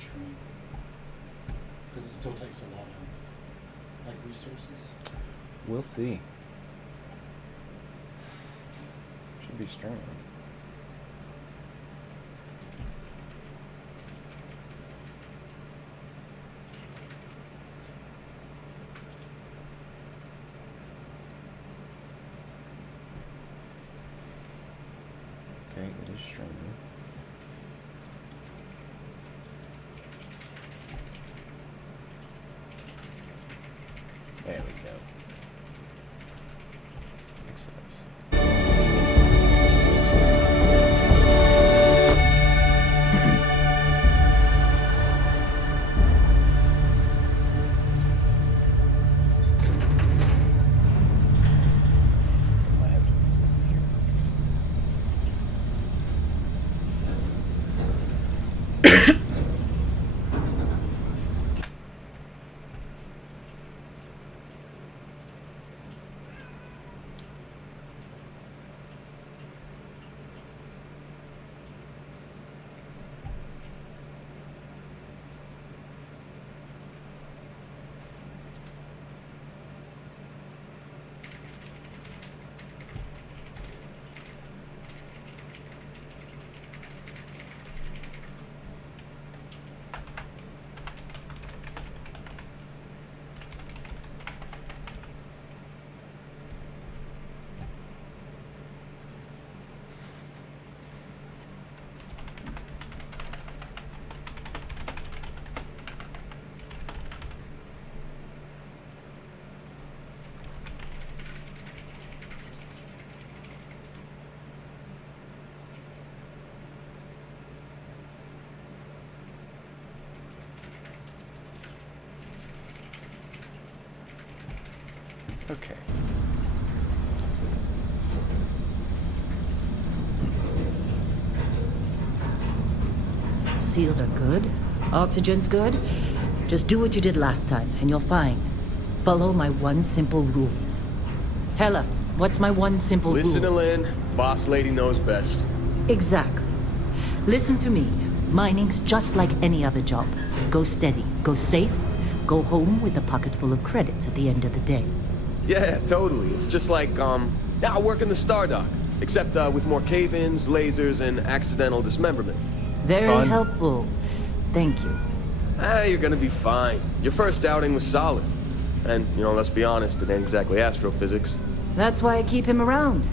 stream? Because it still takes a lot of resources. We'll see. Should be streaming. Okay, it is streaming. There we go. Excellent. My headphones in here. Okay. Seals are good. Oxygen's good. Just do what you did last time, and you're fine. Follow my one simple rule. Hella, what's my one simple rule? Listen to Lynn. Boss lady knows best. Exactly. Listen to me. Mining's just like any other job. Go steady, go safe, go home with a pocket full of credits at the end of the day. Yeah, totally. It's just like, I work in the Stardock. Except, with more cave-ins, lasers, and accidental dismemberment. Very Fun. helpful. Thank you. You're gonna be fine. Your first outing was solid. And, let's be honest, it ain't exactly astrophysics. That's why I keep him around.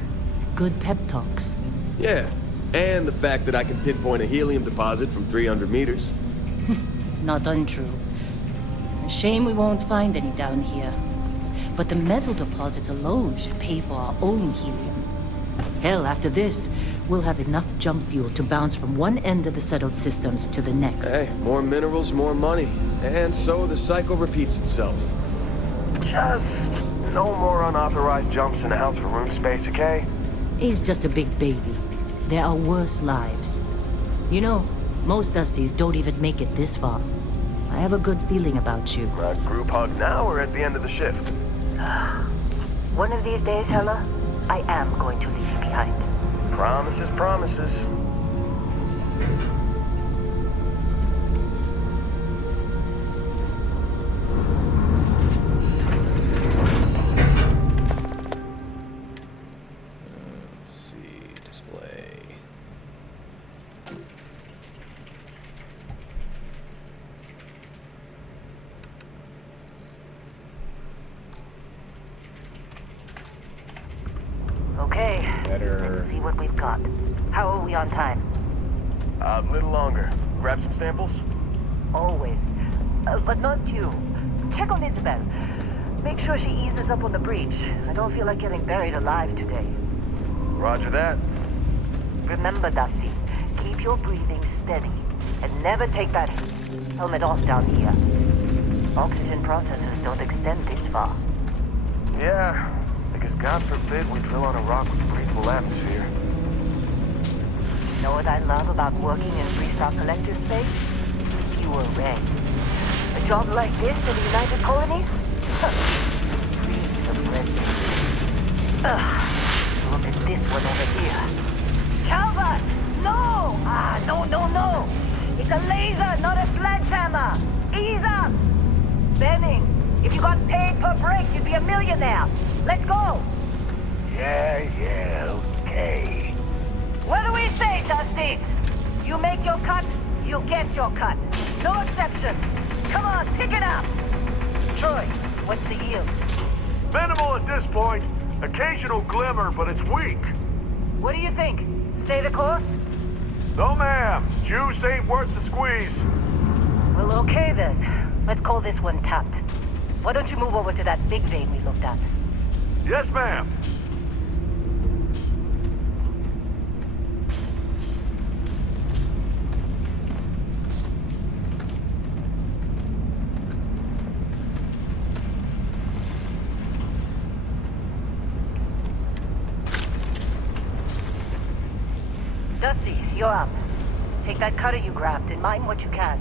Good pep talks. Yeah, and the fact that I can pinpoint a helium deposit from 300 meters. Not untrue. A shame we won't find any down here. But the metal deposits alone should pay for our own helium. Hell, after this, we'll have enough jump fuel to bounce from one end of the settled systems to the next. Hey, more minerals, more money. And so the cycle repeats itself. Just no more unauthorized jumps in the house for room space, okay? He's just a big baby. There are worse lives. You know, most Dusties don't even make it this far. I have a good feeling about you. A group hug now or at the end of the shift? One of these days, Hella, I am going to leave you behind. Promises, promises. Let's see. Display. Okay, Better. let's see what we've got. How are we on time? A little longer. Grab some samples? Always. But not you. Check on Isabel. Make sure she eases up on the breach. I don't feel like getting buried alive today. Roger that. Remember, Dusty, keep your breathing steady. And never take that helmet off down here. Oxygen processors don't extend this far. Yeah, because God forbid we drill on a rock with a breathable atmosphere. Know what I love about working in Freestar Collector space? Fewer regs. A job like this in the United Colonies? Dreams of red. Look at this one over here. Calvert! No! No! It's a laser, not a flat Emma! Ease up! Benning, if you got paid per break, you'd be a millionaire. Let's go! Yeah, okay. What do we say, Dusties? You make your cut, you get your cut. No exceptions. Come on, pick it up! Troy, what's the yield? Minimal at this point. Occasional glimmer, but it's weak. What do you think? Stay the course? No, ma'am. Juice ain't worth the squeeze. Well, okay then. Let's call this one tapped. Why don't you move over to that big vein we looked at? Yes, ma'am. Dusty, you're up. Take that cutter you grabbed and mine what you can.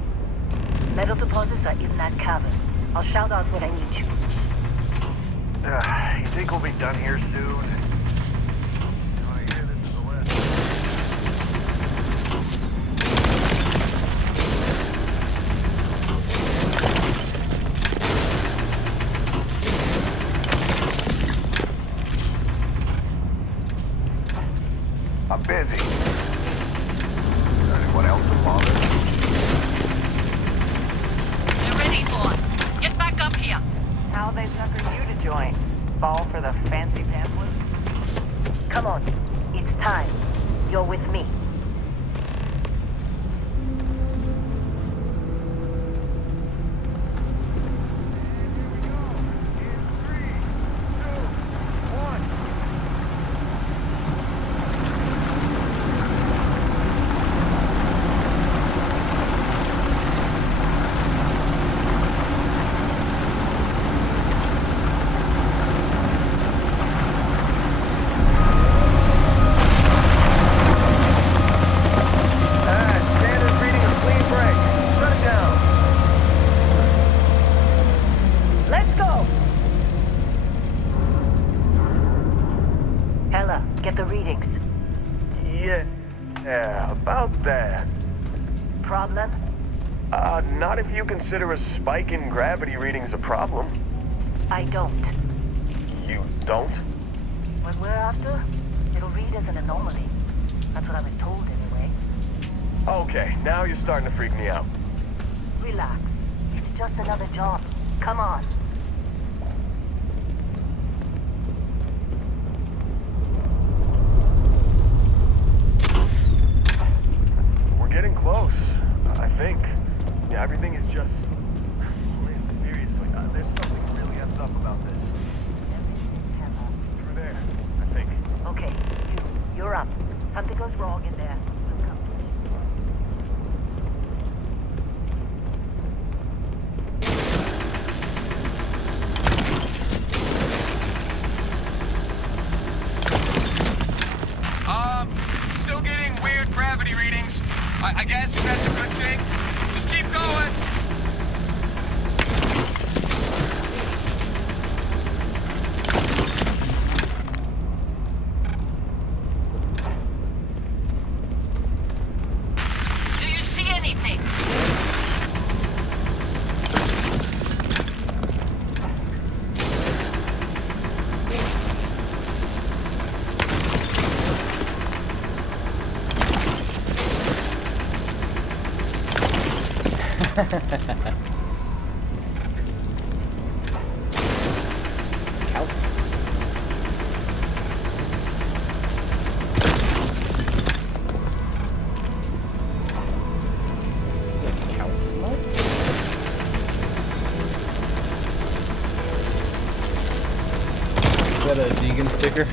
Metal deposits are in that cavern. I'll shout out when I need you. You think we'll be done here soon? I hear this is the last. I'm busy. Anyone else to bother? They're ready for us. Get back up here. How they sucker you to join? Fall for the fancy pamphlet? Come on. It's time. You're with me. Standard reading a clean break. Shut it down. Let's go! Hella, get the readings. Yeah, about that. Problem? Not if you consider a spike in gravity readings a problem. I don't. You don't? What we're after, it'll read as an anomaly. That's what I was told anyway. Okay, now you're starting to freak me out. Relax. It's just another job. Come on. We're getting close, I think. Yeah, everything is just... Man, seriously, there's something really effed up about this. Through there, I think. Okay, you're up. Something goes wrong in there. We'll come to it. Still getting weird gravity readings. I guess that's a good thing. Just keep going. Do you see anything? House. Is that cow smut? Is that a vegan sticker?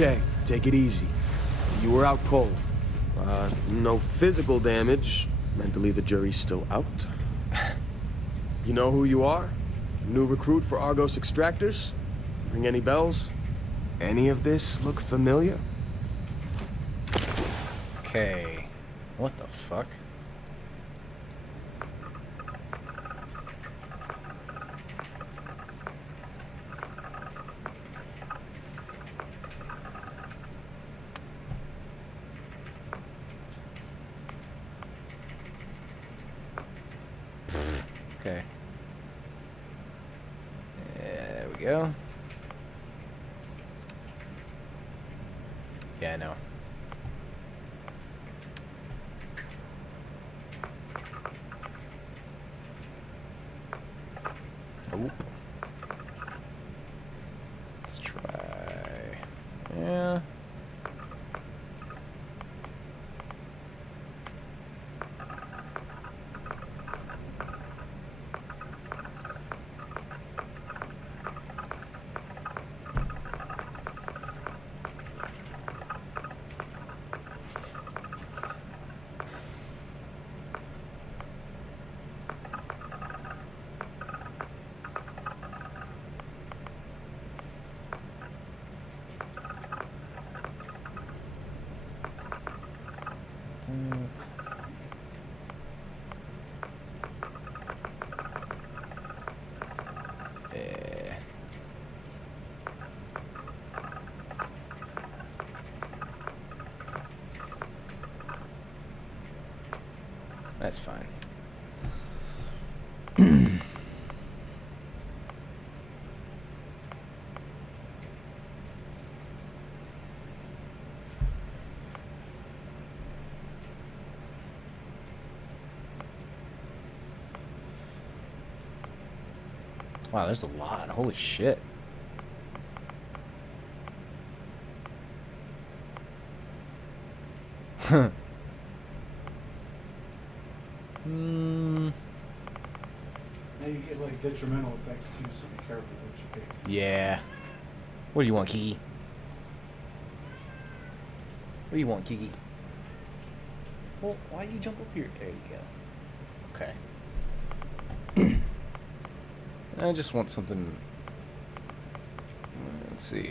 Okay, take it easy. You were out cold. No physical damage. Mentally, the jury's still out. You know who you are? New recruit for Argos Extractors? Ring any bells? Any of this look familiar? Okay. What the fuck? Okay. There we go. Yeah, I know. Nope. Let's try. Yeah. Yeah. That's fine. Wow, there's a lot. Holy shit. Hmm. Now you get like detrimental effects too, so be careful what you pick. Yeah. What do you want, Kiki? What do you want, Kiki? Well, why you jump up here? There you go. Okay. I just want something. Let's see.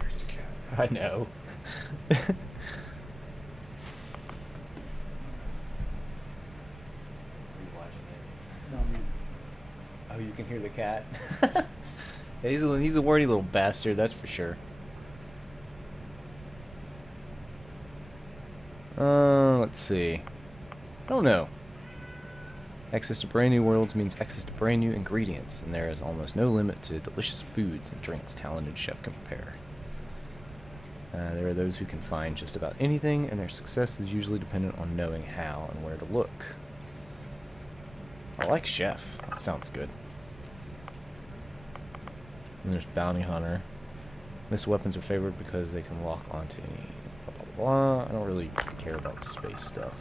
There's a cat. I know. No, I mean, Oh, you can hear the cat. Yeah, he's a wordy little bastard, that's for sure. Let's see. I don't know. Access to brand new worlds means access to brand new ingredients, and there is almost no limit to delicious foods and drinks talented chef can prepare. There are those who can find just about anything, and their success is usually dependent on knowing how and where to look. I like chef. That sounds good. And there's bounty hunter. Missile weapons are favored because they can lock onto any blah blah blah. I don't really care about space stuff.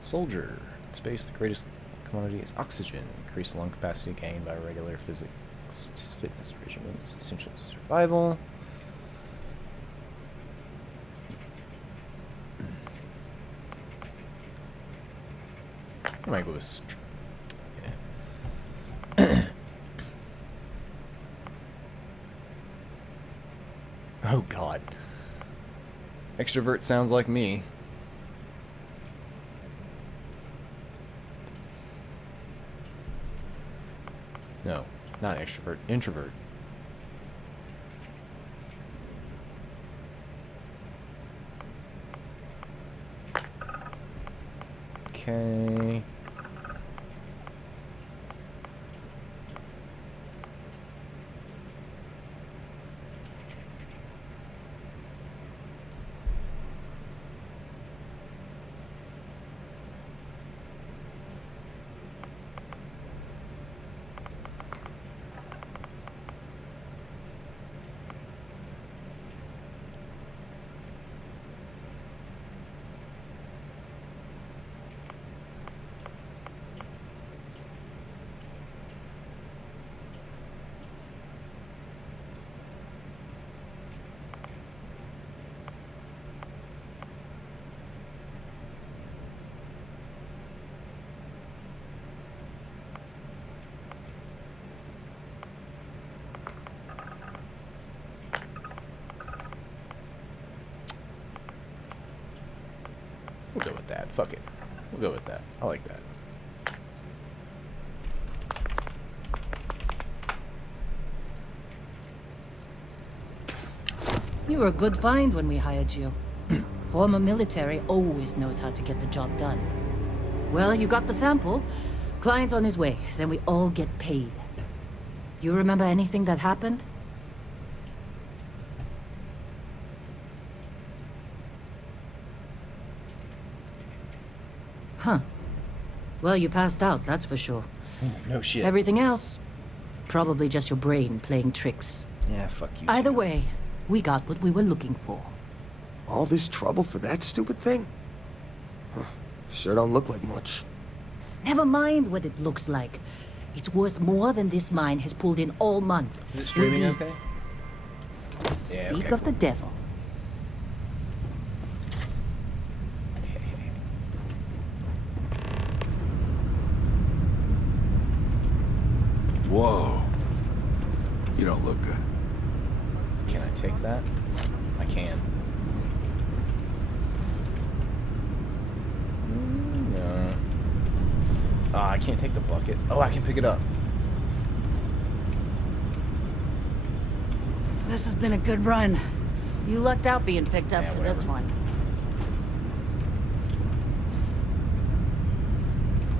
Soldier. In space, the greatest commodity is oxygen. Increased lung capacity gained by regular physics fitness regimen is essential to survival. I might go with. Yeah. Oh God. Extrovert sounds like me. No, not extrovert, introvert. Okay. with that. Fuck it. We'll go with that. I like that. You were a good find when we hired you. Former military always knows how to get the job done. Well, you got the sample. Client's on his way, then we all get paid. You remember anything that happened? Huh. Well, you passed out, that's for sure. No shit. Everything else, probably just your brain playing tricks. Yeah, fuck you. Either too. way, we got what we were looking for. All this trouble for that stupid thing? Huh. Sure don't look like much. Never mind what it looks like. It's worth more than this mine has pulled in all month. Is it streaming We'll okay? Speak Yeah, okay, of the cool. devil. Whoa. You don't look good. Can I take that? I can. No. Ah, I can't take the bucket. Oh, I can pick it up. This has been a good run. You lucked out being picked up Yeah, for this whatever. one.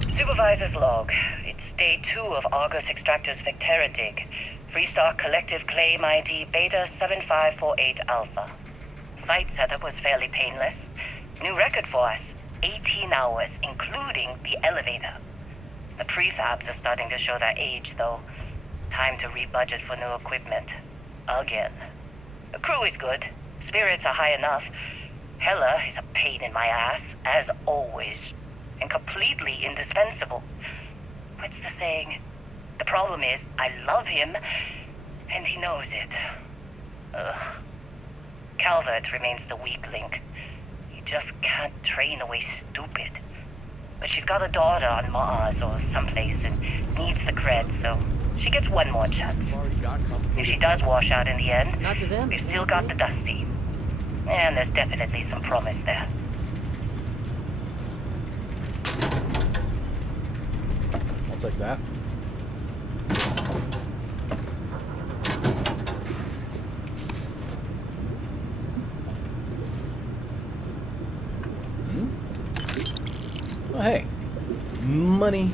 Supervisor's log. It's day 2 of Argus Extractor's Vectera dig. Freestar Collective Claim ID Beta 7548 Alpha. Site setup was fairly painless. New record for us. 18 hours, including the elevator. The prefabs are starting to show their age, though. Time to rebudget for new equipment. Again. The crew is good. Spirits are high enough. Hella is a pain in my ass, as always. And completely indispensable. What's the saying? The problem is, I love him, and he knows it. Calvert remains the weak link. He just can't train away stupid. But she's got a daughter on Mars or someplace and needs the cred, so she gets one more chance. If she does wash out in the end, Not to them. we've still got the Dusty. And there's definitely some promise there. I'll take that. Oh, hey. Money.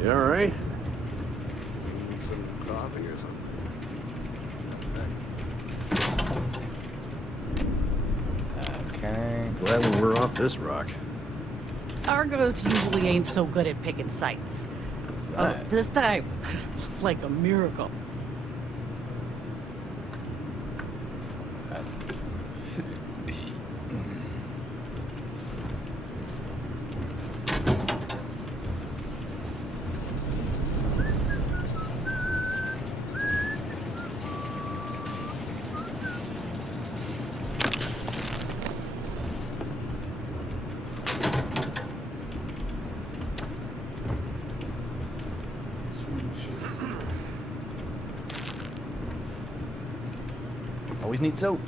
You alright? Need some coffee or something? Okay. Glad when we're off this rock. Argos usually ain't so good at picking sites. Right. This time, like a miracle. Always need soap.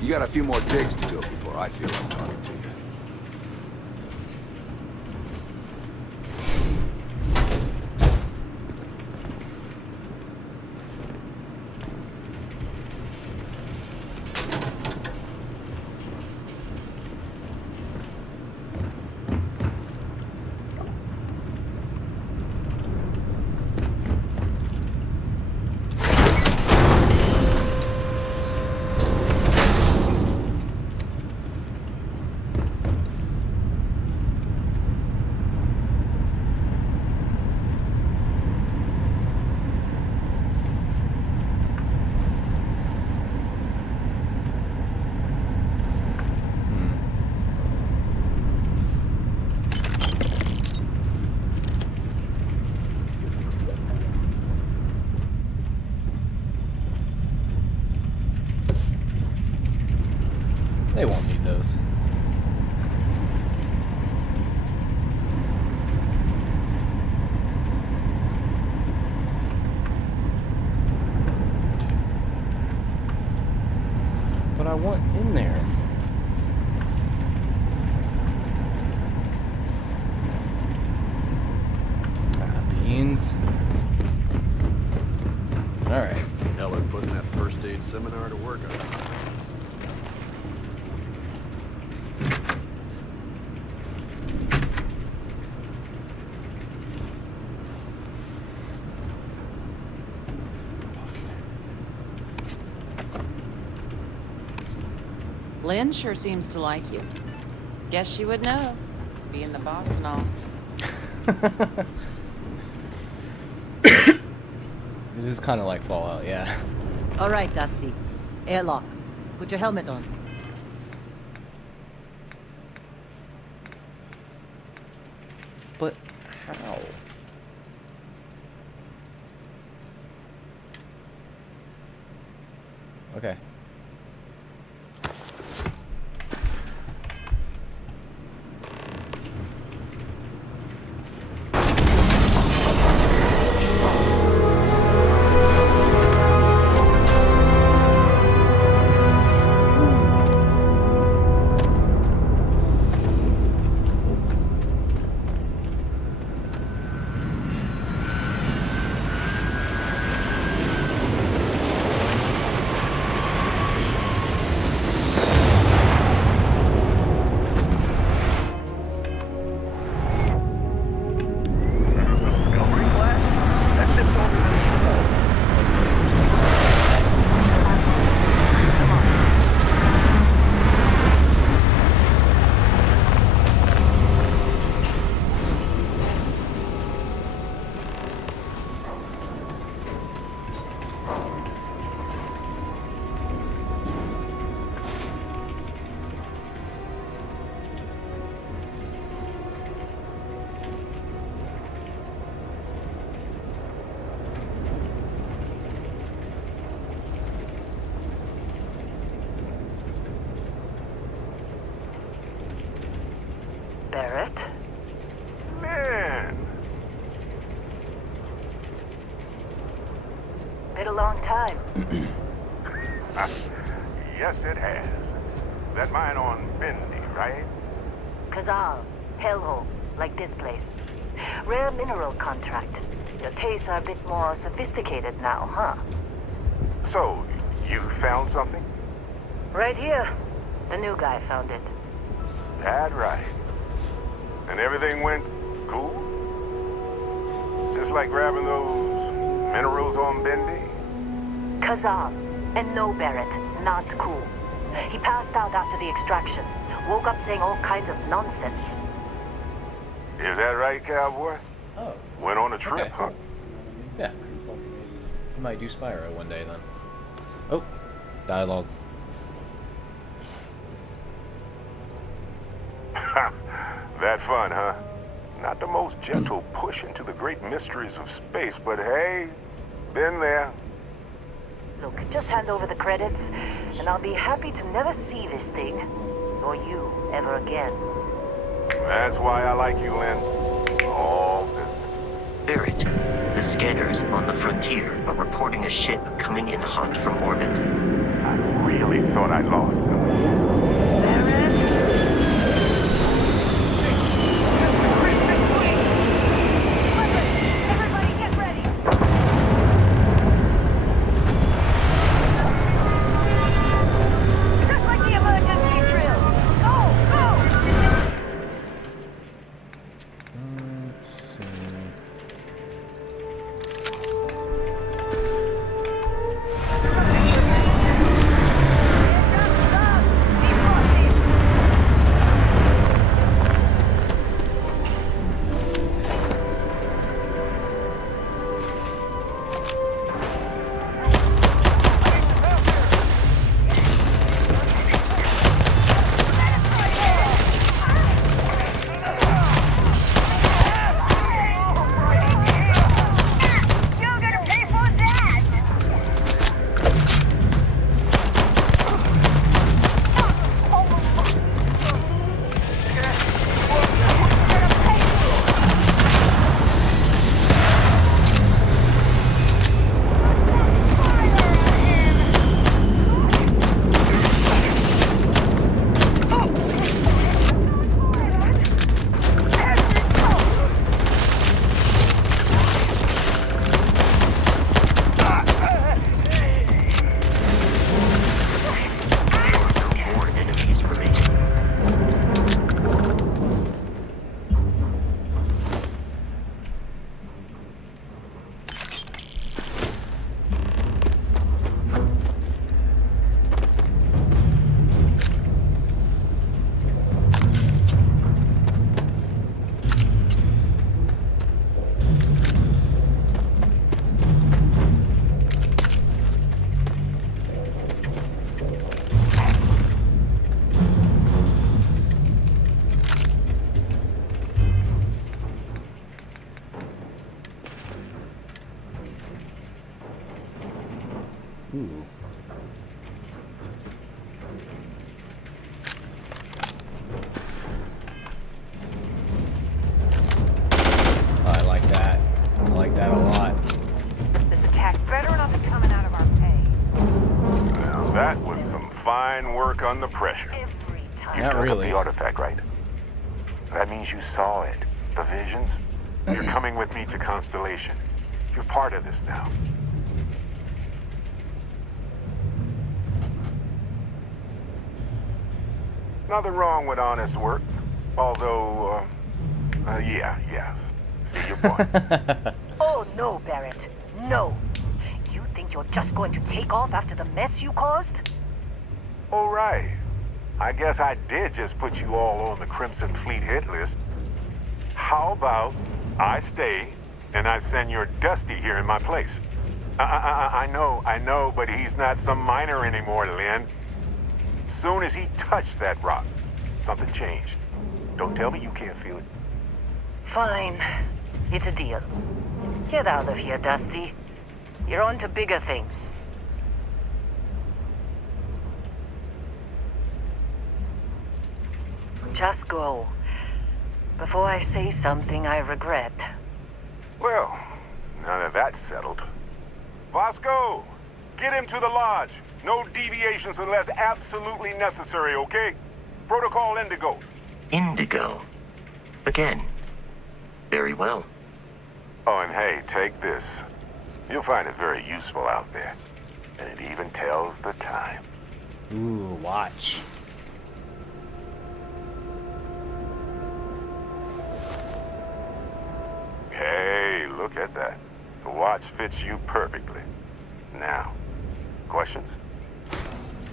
You got a few more digs to go before I feel like talking to you. They won't need those. what I want in there. Beans. Alright. Heller putting that first aid seminar to work on. Lynn sure seems to like you. Guess she would know, being the boss and all. It is kind of like Fallout, yeah. All right, Dusty. Airlock. Put your helmet on. But how? Okay. Discovery class? That ship's over Barrett? Man, Been a long time. yes it has. That mine on Bendy, right? Kazal, hellhole, like this place. Rare mineral contract. Your tastes are a bit more sophisticated now, huh? So, you found something? Right here. The new guy found it. That right. And everything went cool? Just like grabbing those minerals on Bendy? Kazal. And no, Barrett, not cool. He passed out after the extraction. Woke up saying all kinds of nonsense. Is that right, cowboy? Oh. Went on a trip, Okay, huh? cool. Yeah. We might do Spyro one day then. Oh. Dialogue. That fun, huh? Not the most gentle push into the great mysteries of space, but hey, been there. Look, just hand over the credits, and I'll be happy to never see this thing, or you, ever again. That's why I like you, Lynn. All business. Barrett, the scanners on the frontier are reporting a ship coming in hot from orbit. I really thought I lost them. Everybody get ready! Just like the emergency drill! Go! Go! Let's see. Keep some fine work under pressure. You Not dug up really. the artifact, right? That means you saw it. The visions? You're coming with me to Constellation. You're part of this now. Nothing wrong with honest work. Although, yes. See your point. Oh, no, Barrett. No. You think you're just going to take off after the mess you caused? All right. I guess I did just put you all on the Crimson Fleet hit list. How about I stay and I send your Dusty here in my place? I know, but he's not some miner anymore, Lynn. Soon as he touched that rock, something changed. Don't tell me you can't feel it. Fine. It's a deal. Get out of here, Dusty. You're on to bigger things. Just go. Before I say something I regret. Well, now that that's settled. Vasco, get him to the lodge. No deviations unless absolutely necessary, okay? Protocol Indigo. Indigo. Again. Very well. Oh, and hey, take this. You'll find it very useful out there. And it even tells the time. Ooh, watch. Hey, look at that. The watch fits you perfectly. Now, questions?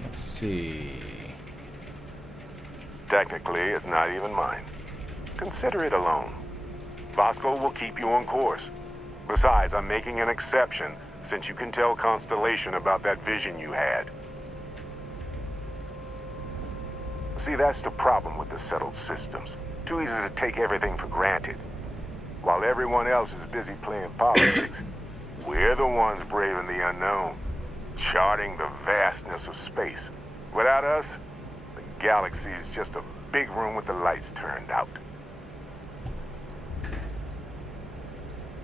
Let's see. Technically, it's not even mine. Consider it a loan. Vasco will keep you on course. Besides, I'm making an exception since you can tell Constellation about that vision you had. See, that's the problem with the settled systems. Too easy to take everything for granted. While everyone else is busy playing politics, we're the ones braving the unknown, charting the vastness of space. Without us, the galaxy is just a big room with the lights turned out.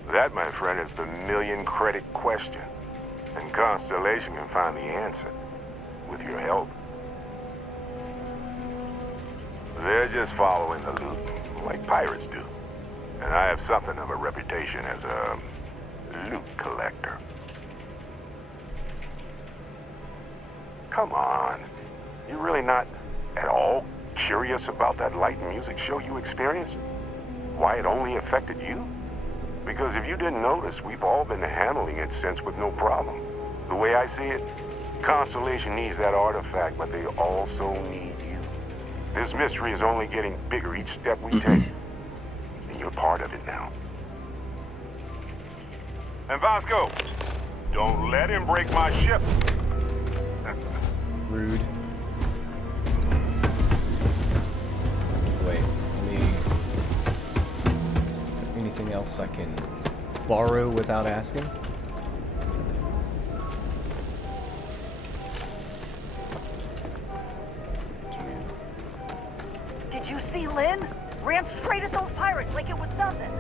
That, my friend, is the million-credit question. And Constellation can find the answer, with your help. They're just following the loot, like pirates do. And I have something of a reputation as a loot collector. Come on. You're really not at all curious about that light and music show you experienced? Why it only affected you? Because if you didn't notice, we've all been handling it since with no problem. The way I see it, Constellation needs that artifact, but they also need you. This mystery is only getting bigger each step we take. And you're part of it now. And Vasco, don't let him break my ship. Rude. Wait, let me... Is there anything else I can borrow without asking? Did you see Lynn? Ran straight at those pirates like it was nothing.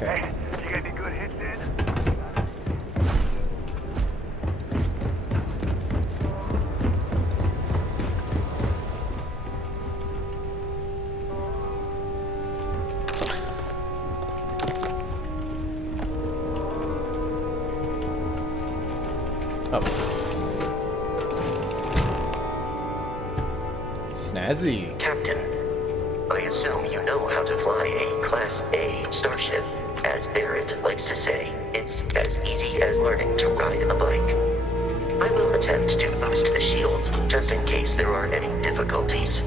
Okay. Hey, you got any good hits in? Oh. Snazzy. Captain, I assume you know how to fly a Class A starship. As Barrett likes to say, it's as easy as learning to ride a bike. I will attempt to boost the shields, just in case there are any difficulties.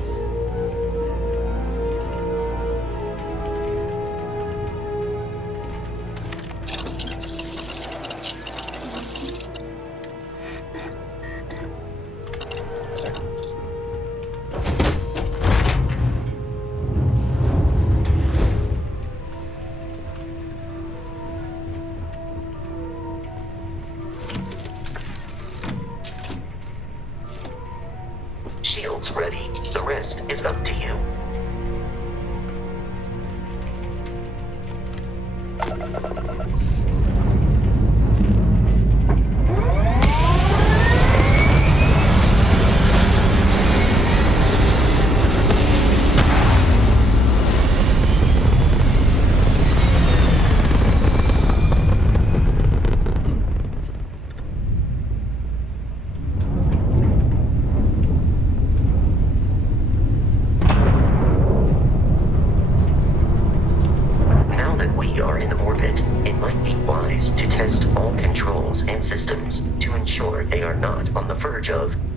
shields ready. The rest is up to you.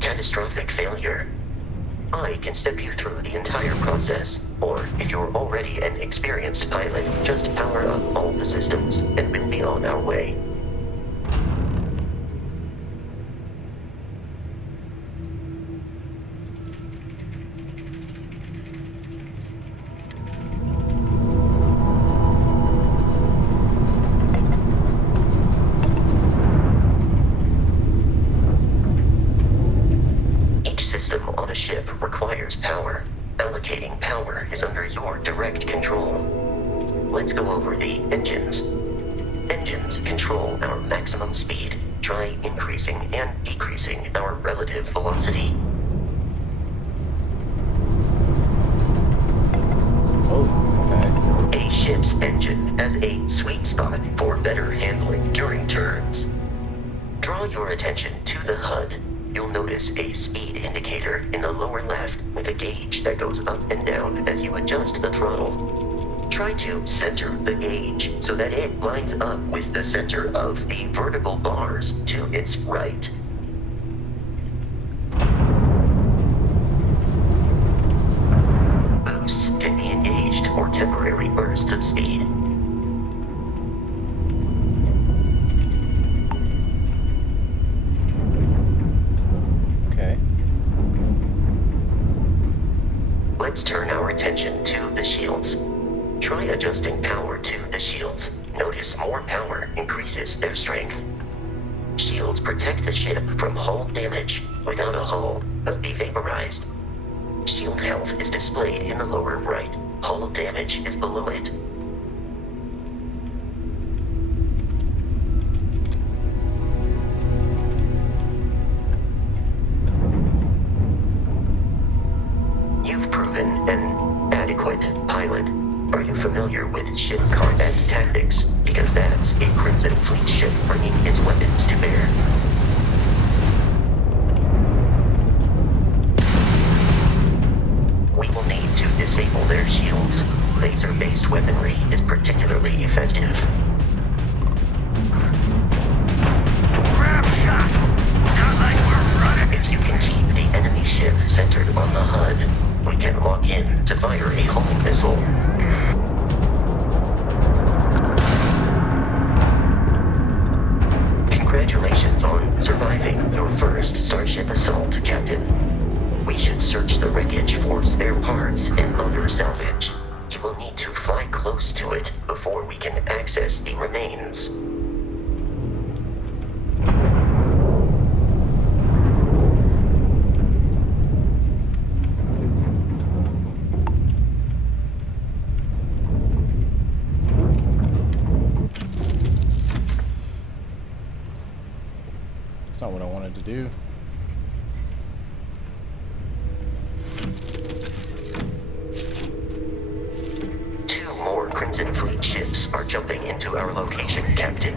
Catastrophic failure. I can step you through the entire process, or if you're already an experienced pilot, just power up all the systems and we'll be on our way. Allocating power is under your direct control. Let's go over the engines. Engines control our maximum speed. Try increasing and decreasing our relative velocity. Oh, okay. A ship's engine has a sweet spot for better handling during turns. Draw your attention to the HUD. You'll notice a speed indicator in the lower left with a gauge that goes up and down as you adjust the throttle. Try to center the gauge so that it lines up with the center of the vertical bars to its right. Boosts can be engaged for temporary bursts of speed. Let's turn our attention to the shields. Try adjusting power to the shields. Notice more power increases their strength. Shields protect the ship from hull damage. Without a hull, they'll be vaporized. Shield health is displayed in the lower right. Hull damage is below it. An adequate pilot. Are you familiar with ship combat tactics? Because that's a Crimson Fleet ship bringing its weapons to bear. We will need to disable their shields. Laser-based weaponry is particularly effective. Grab shot! Not like we're running! If you can keep the enemy ship centered on the HUD, we can lock in to fire a homing missile. Congratulations on surviving your first Starship assault, Captain. We should search the wreckage for spare parts and other salvage. You will need to fly close to it before we can access the remains. That's not what I wanted to do. Two more Crimson Fleet ships are jumping into our location, Captain.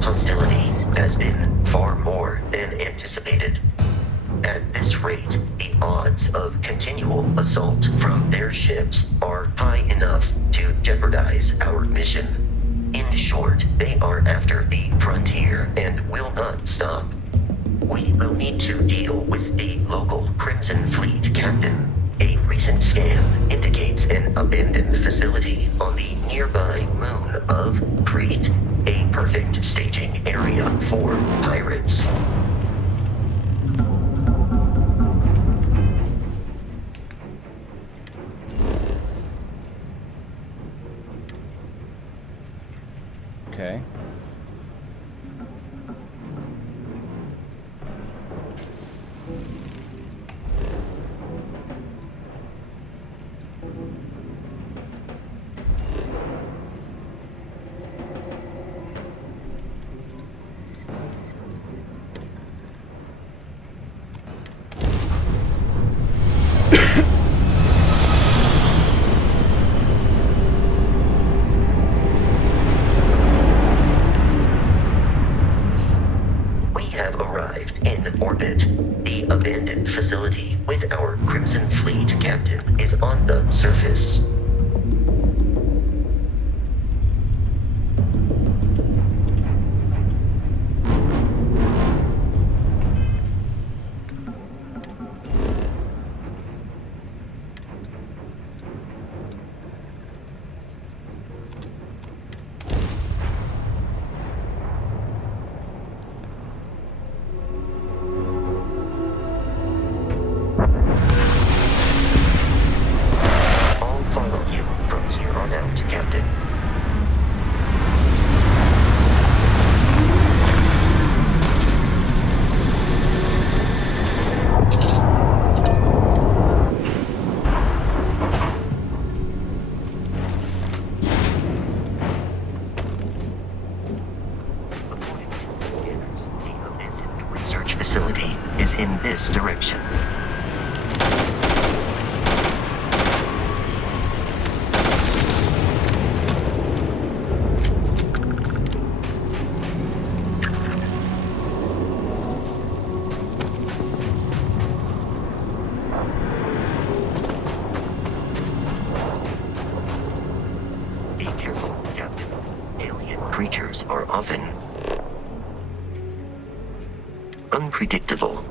Hostility jeopardize our mission. In short, they are after the frontier and will not stop. We will need to deal with the local Crimson Fleet captain. A recent scan indicates an abandoned facility on the nearby moon of Crete, a perfect staging area for pirates. Okay. We have arrived in orbit. The abandoned facility with our Crimson Fleet captain is on the surface. I'll follow you from here on out, Captain. According to the scanners, the abandoned research facility is in this direction. Be careful, Captain. Alien creatures are often unpredictable.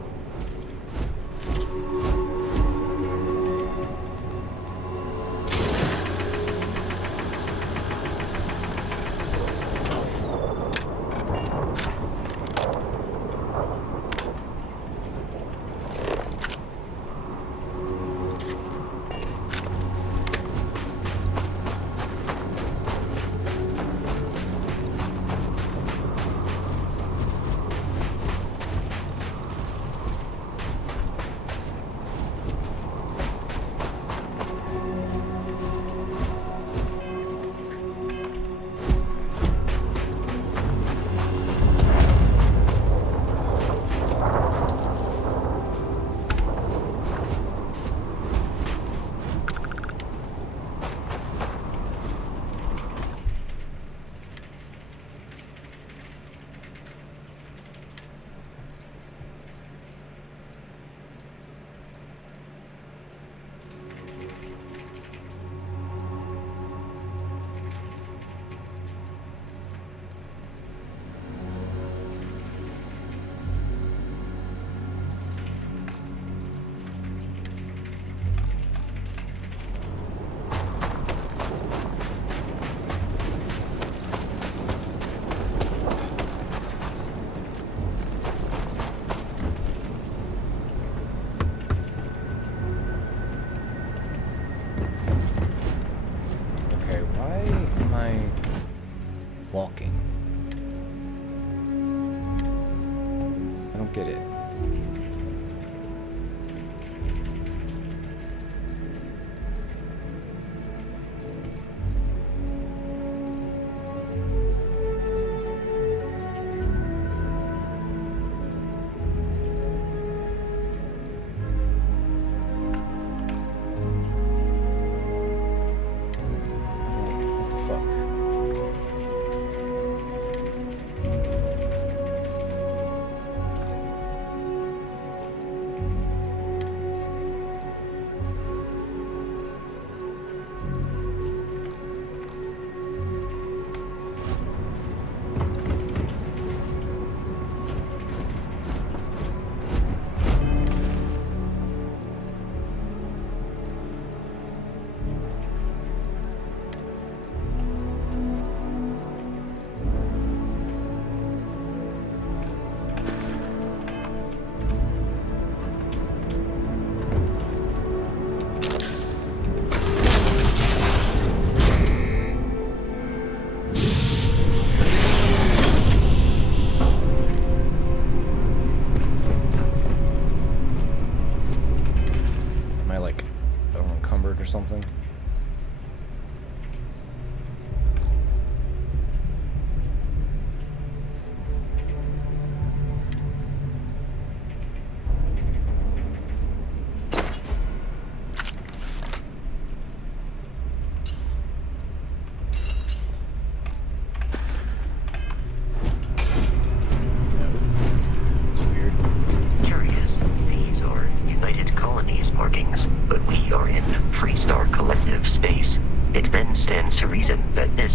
Okay, why am I walking? I don't get it. What the fuck?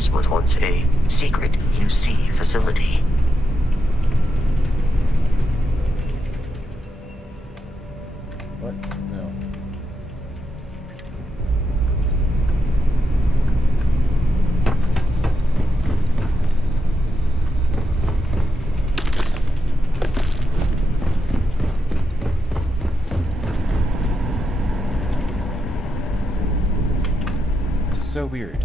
This was once a secret UC facility. What? No. It's so weird.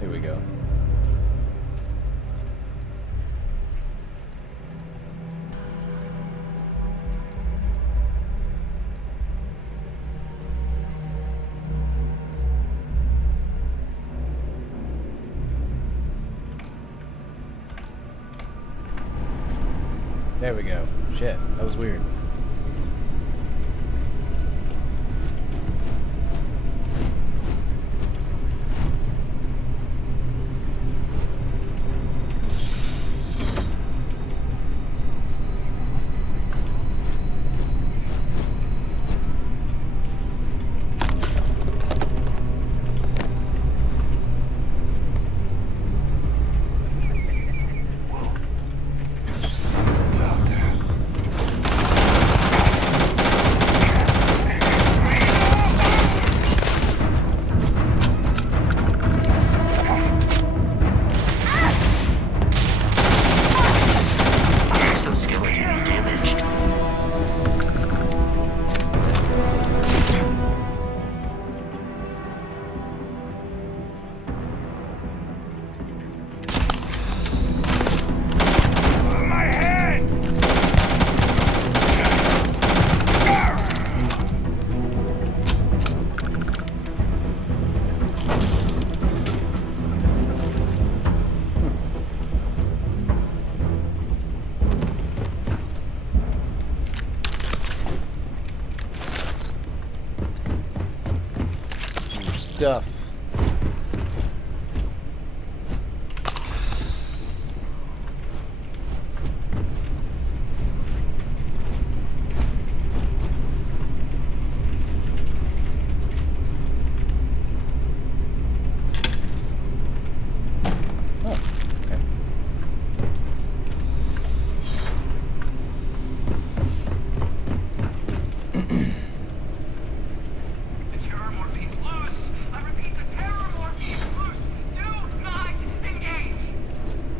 Here we go. There we go. Shit, that was weird. Exoskeleton damaged. Stuff. Oh, okay. The terror morphine's loose! I repeat, the terror morphine's loose! Do not engage!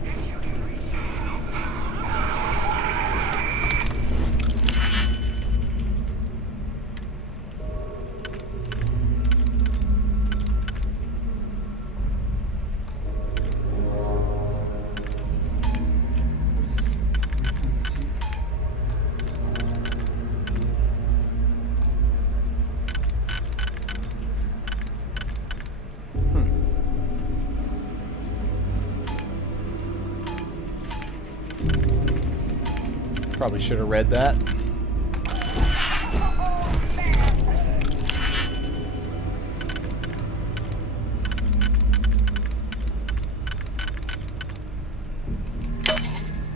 If you can reach Probably should have read that.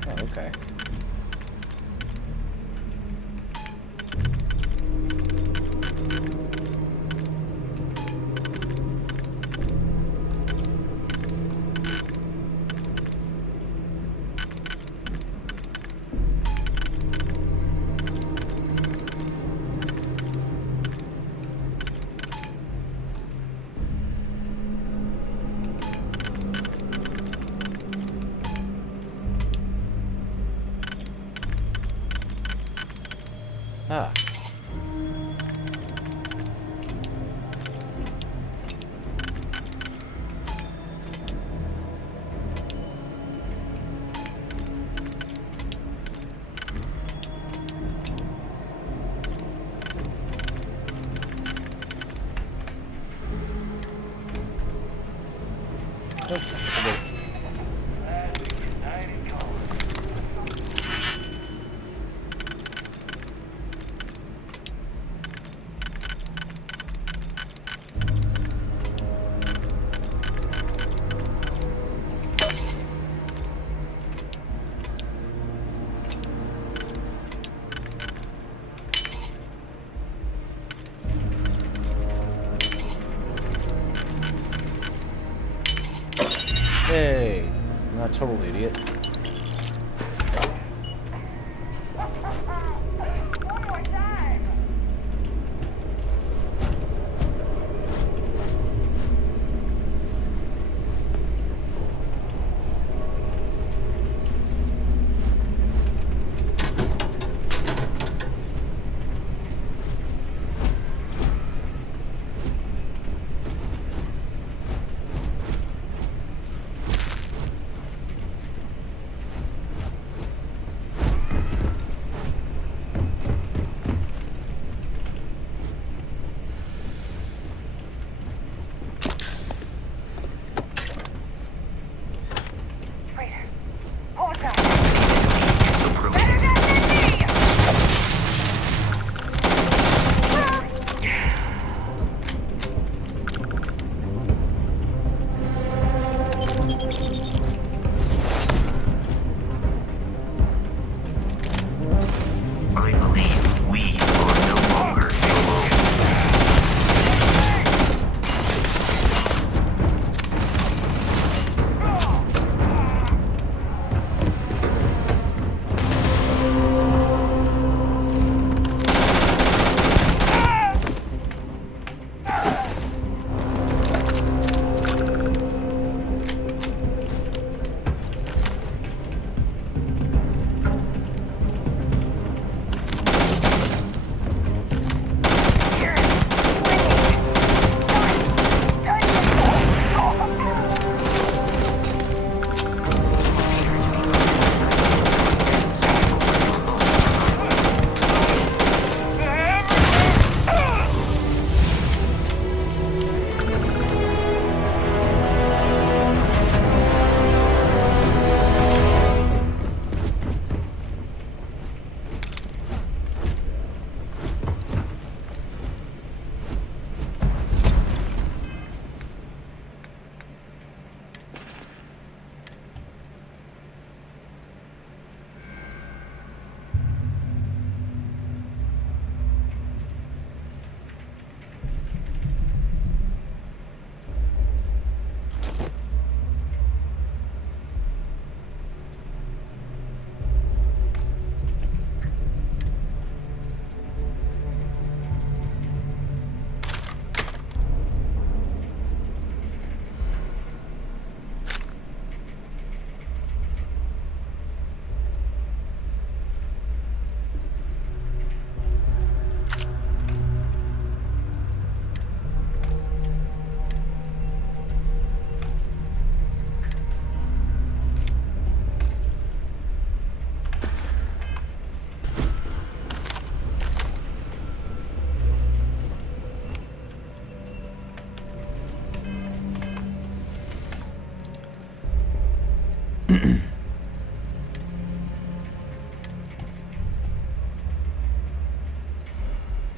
Oh, okay. Ah. Nope, forget it. not a total idiot. Wait. What was that? Better than me! I believe we are no longer alone.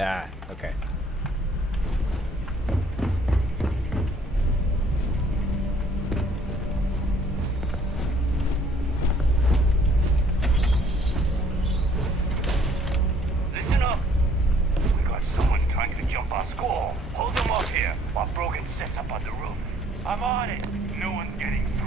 Ah, okay. Listen up. We got someone trying to jump our school. Hold them up here while Brogan sets up on the roof. I'm on it. No one's getting through.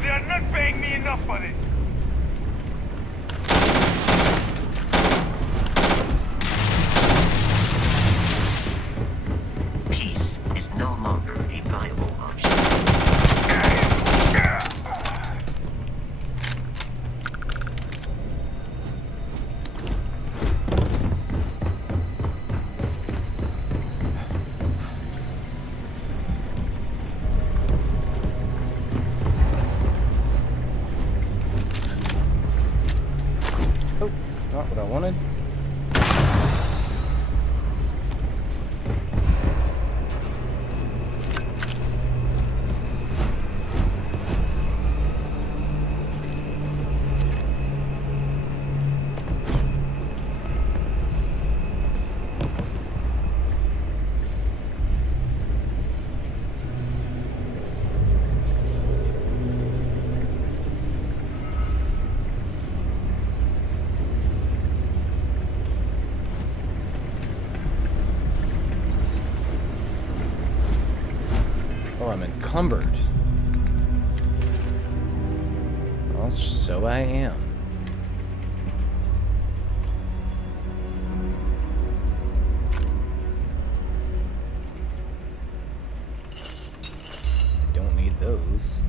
They're not paying me enough for this. Peace is no longer a viable option. Oh, not what I wanted. Oh, I'm encumbered. Well, so I am. I don't need those.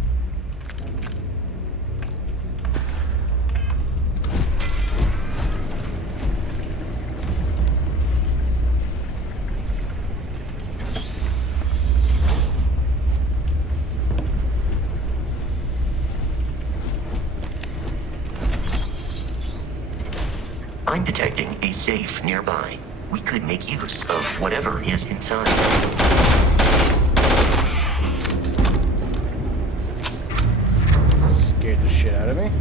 I'm detecting a safe nearby. We could make use of whatever is inside. Scared the shit out of me.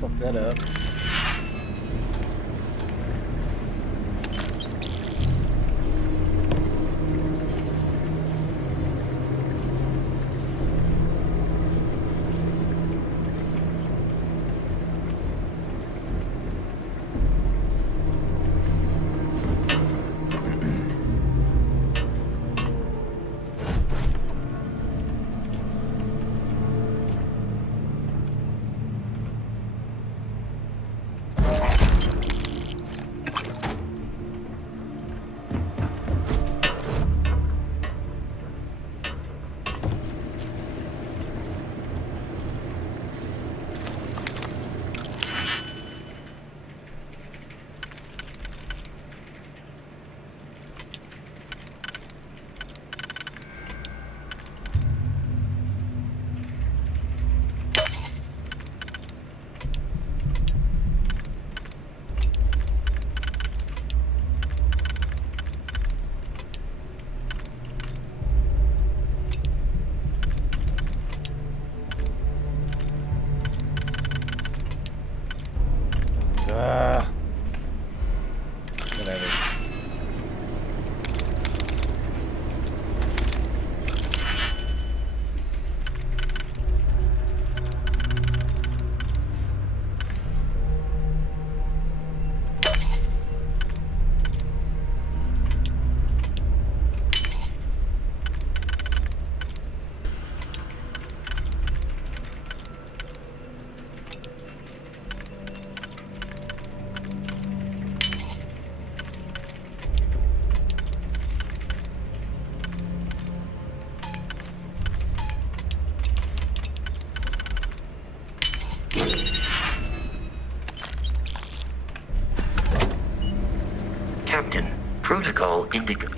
Fuck that up. Whatever. Captain, protocol indicates.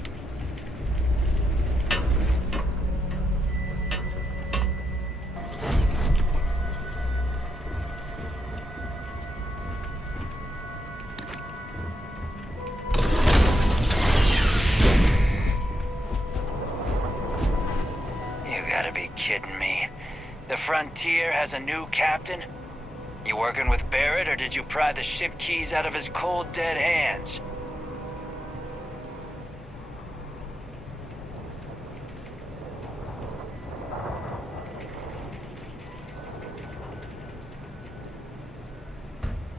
You gotta be kidding me. The Frontier has a new captain? You working with Barrett, or did you pry the ship keys out of his cold, dead hands?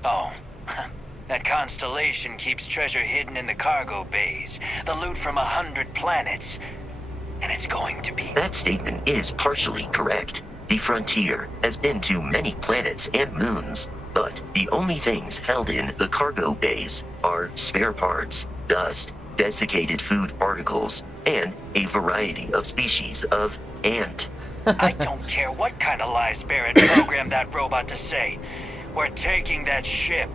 Oh, that constellation keeps treasure hidden in the cargo bays. The loot from 100 planets. And it's going to be... That statement is partially correct. The Frontier has been to many planets and moons, but the only things held in the cargo bays are spare parts, dust, desiccated food particles, and a variety of species of ant. I don't care what kind of lies Barrett programmed that robot to say. We're taking that ship.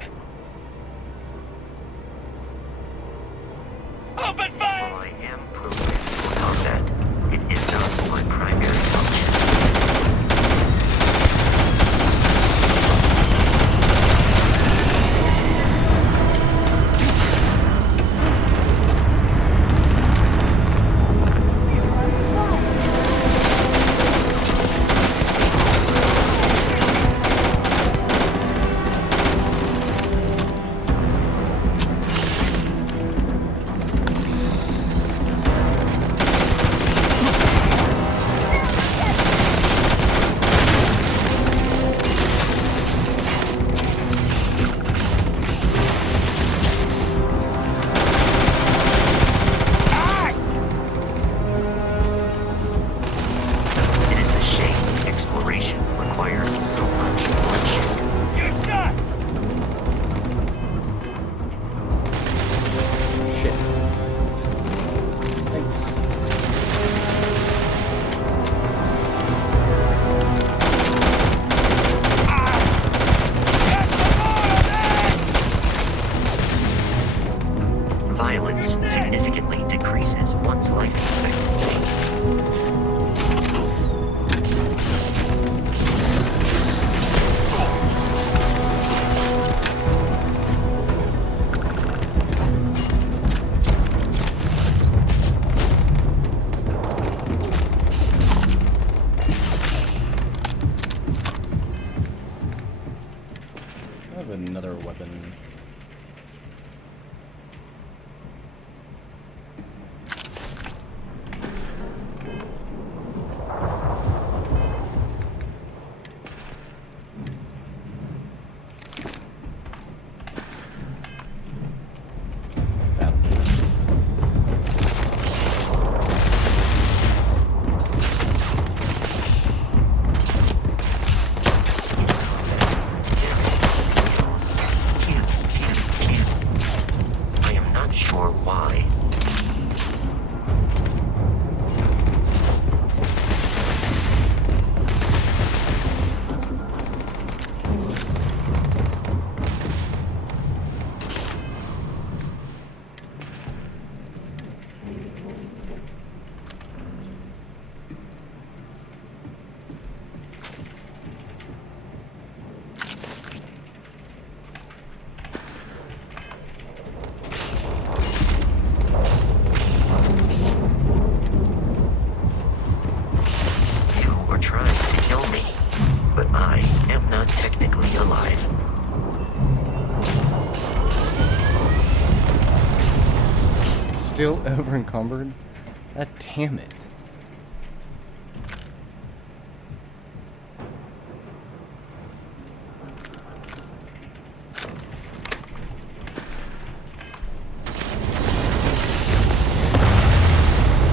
Open fire! While I am programmed for combat, it is not my primary function. Violence significantly decreases one's life expectancy. I have another weapon. I am not sure why. You are trying to kill me, but I am not technically alive. Still over encumbered? God damn it.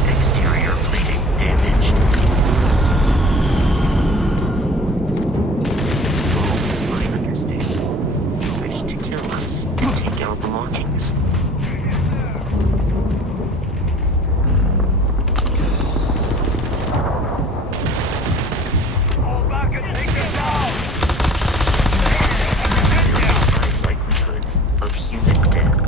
Exterior plating damaged. Oh, I understand. You wish to kill us and take our belongings. Fall back and take them down! There is a high likelihood of human death.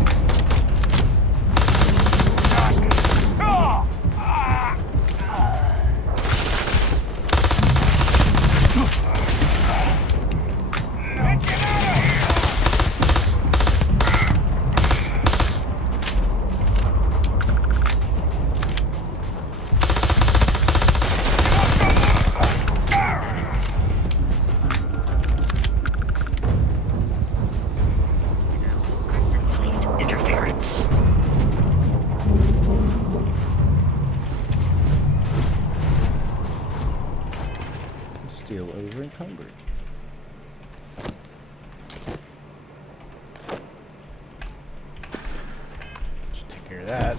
Crimson Fleet interference. I'm still over encumbered. Should take care of that.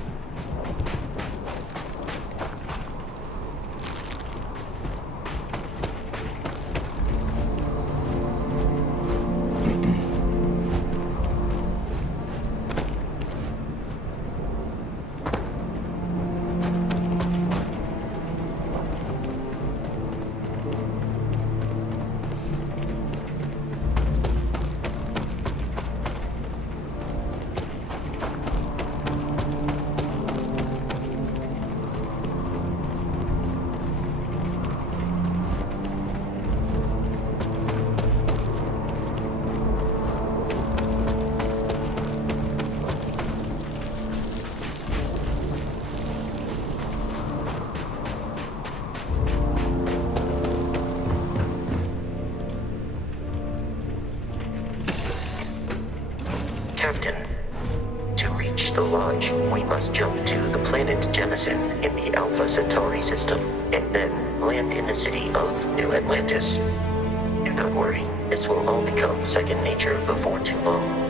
launch, we must jump to the planet Jemison in the Alpha Centauri system, and then land in the city of New Atlantis. Do not worry, this will all become second nature before too long.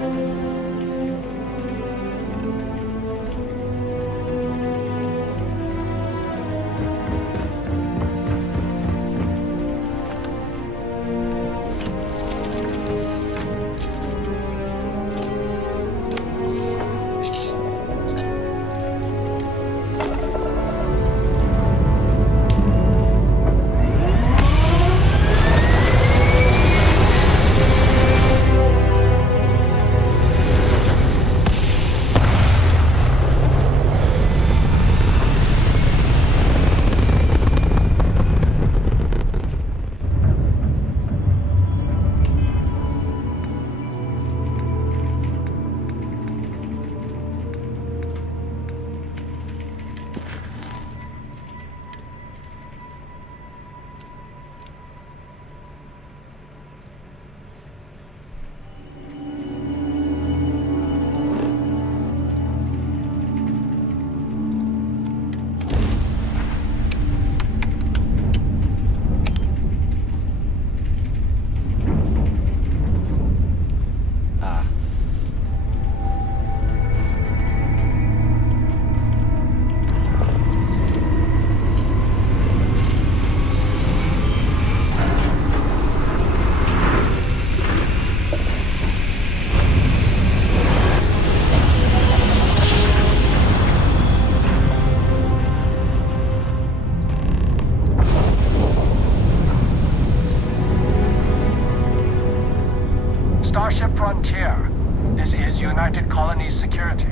Starship Frontier. This is United Colonies Security.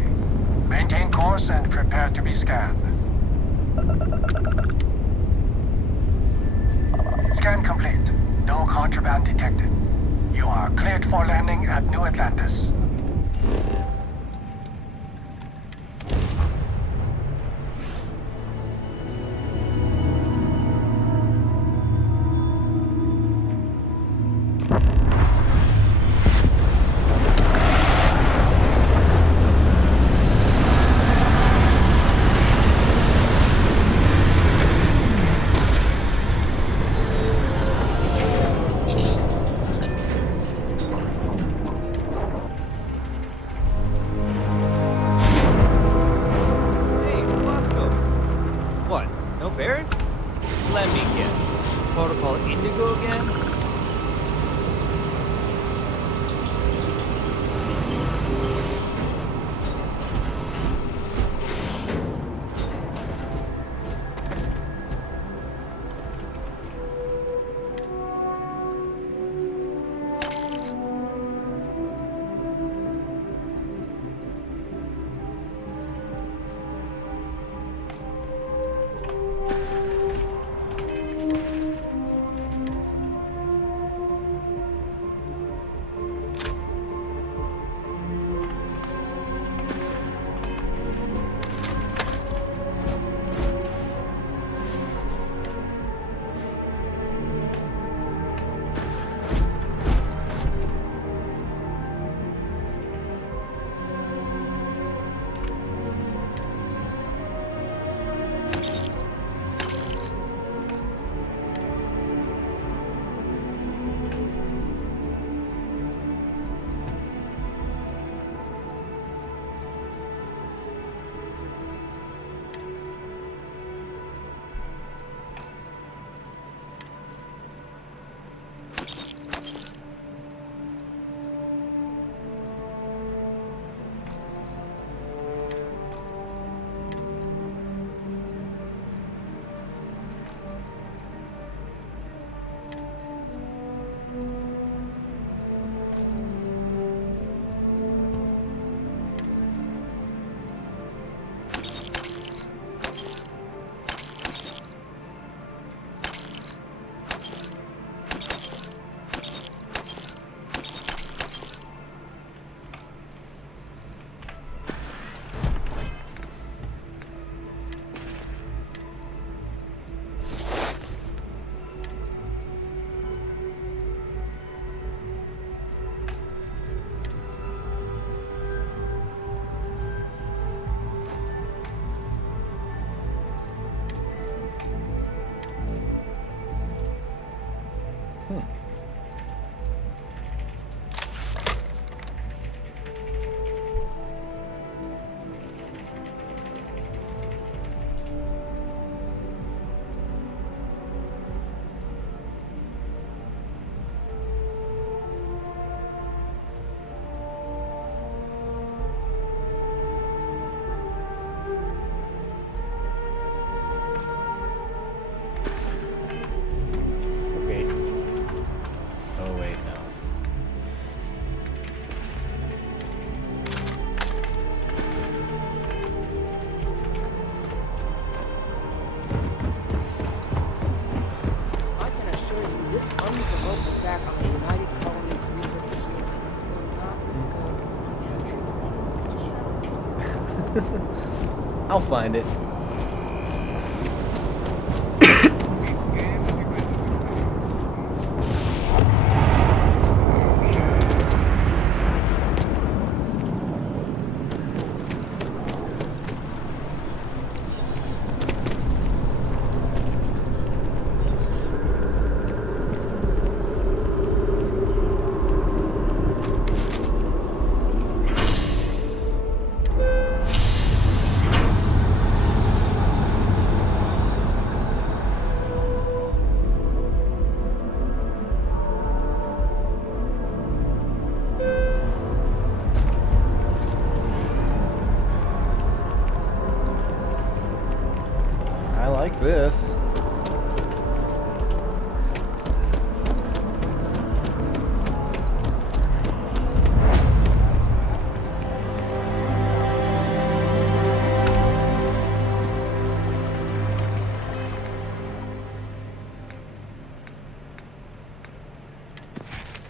Maintain course and prepare to be scanned. Scan complete. No contraband detected. You are cleared for landing at New Atlantis. I'll find it. I like this.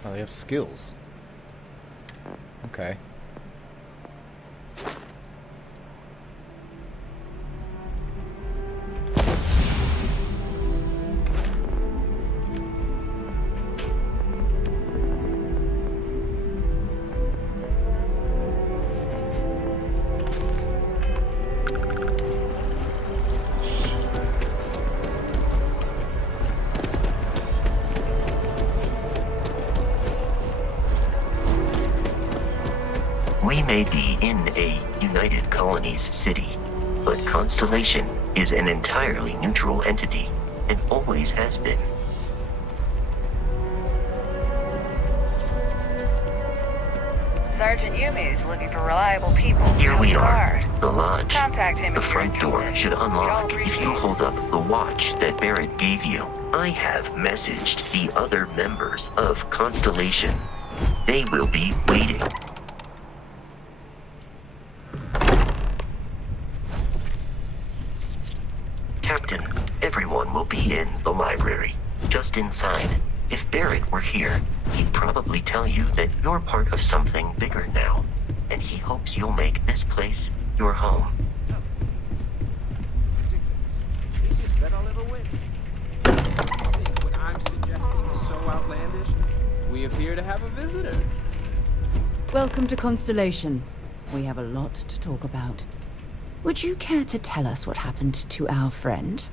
Oh, they have skills. Okay. We may be in a United Colonies city, but Constellation is an entirely neutral entity, and always has been. Sergeant Yumi's looking for reliable people. Here we are, the lodge. Contact him The if you're front door interested. should unlock We'd all if you hold up the watch that Barrett gave you. I have messaged the other members of Constellation. They will be waiting. Captain, everyone will be in the library, just inside. If Barrett were here, he'd probably tell you that you're part of something bigger now, and he hopes you'll make this place your home. Easiest bet I'll ever win. I think what I'm suggesting is so outlandish, we appear to have a visitor. Welcome to Constellation. We have a lot to talk about. Would you care to tell us what happened to our friend?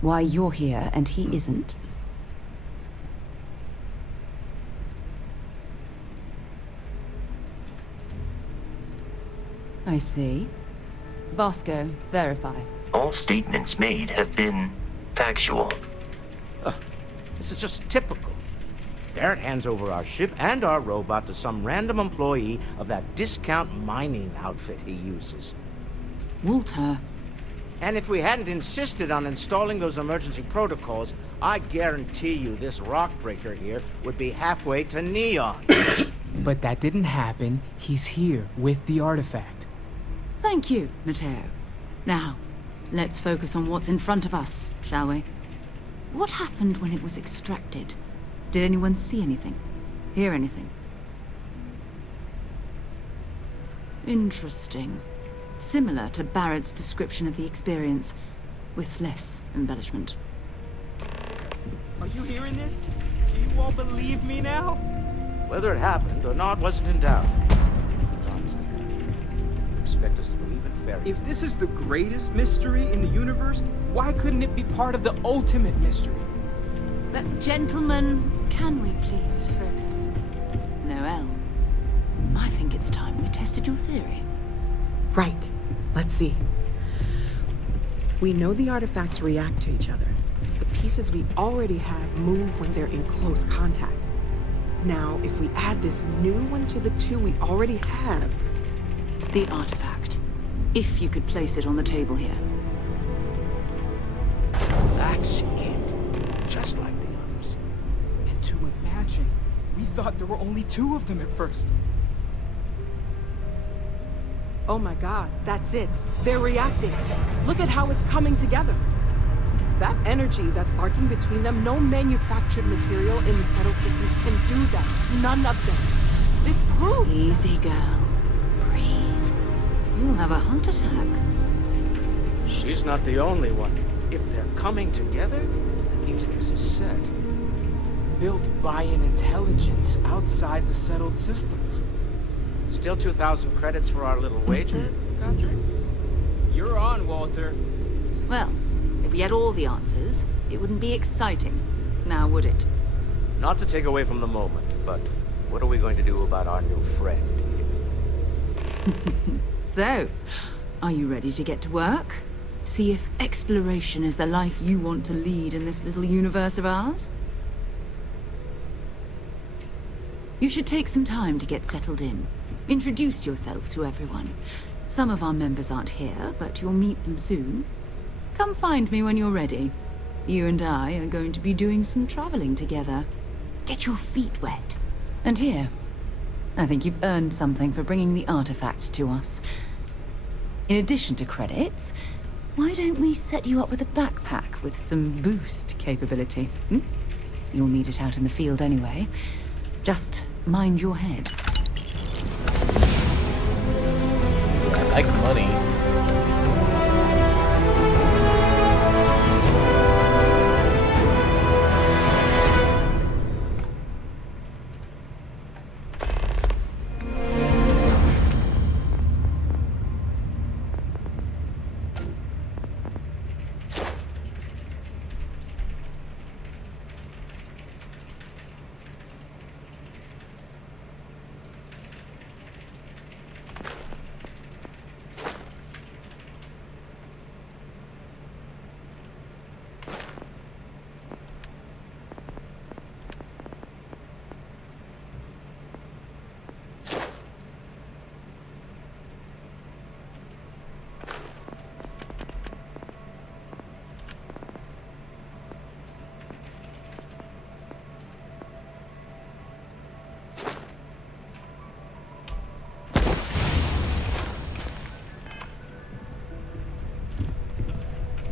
Why you're here and he isn't? I see. Vasco, verify. All statements made have been factual. This is just typical. Barrett hands over our ship and our robot to some random employee of that discount mining outfit he uses. Walter. And if we hadn't insisted on installing those emergency protocols, I guarantee you this rock breaker here would be halfway to Neon. But that didn't happen. He's here with the artifact. Thank you, Matteo. Now, let's focus on what's in front of us, shall we? What happened when it was extracted? Did anyone see anything? Hear anything? Interesting. Similar to Barrett's description of the experience, with less embellishment. Are you hearing this? Do you all believe me now? Whether it happened or not wasn't in doubt. Honestly, you expect us to believe in fairy tales. If this is the greatest mystery in the universe, why couldn't it be part of the ultimate mystery? But gentlemen, can we please focus? Noel, I think it's time we tested your theory. Right. Let's see. We know the artifacts react to each other. The pieces we already have move when they're in close contact. Now, if we add this new one to the two we already have... The artifact. If you could place it on the table here. That's it. Just like the others. And to imagine, we thought there were only 2 of them at first. Oh my god, that's it. They're reacting. Look at how it's coming together. That energy that's arcing between them, no manufactured material in the settled systems can do that. None of them. This proves... Easy, girl. Breathe. You'll have a heart attack. she's not the only one. If they're coming together, that means there's a set. Built by an intelligence outside the settled systems. Still 2,000 credits for our little wager, Patrick? You're on, Walter. Well, if we had all the answers, it wouldn't be exciting. Now, would it? Not to take away from the moment, but what are we going to do about our new friend here? So, are you ready to get to work? See if exploration is the life you want to lead in this little universe of ours? You should take some time to get settled in. Introduce yourself to everyone. Some of our members aren't here, but you'll meet them soon. Come find me when you're ready. You and I are going to be doing some traveling together. Get your feet wet. And here, I think you've earned something for bringing the artifact to us. In addition to credits, why don't we set you up with a backpack with some boost capability? You'll need it out in the field anyway. Just mind your head. I like money.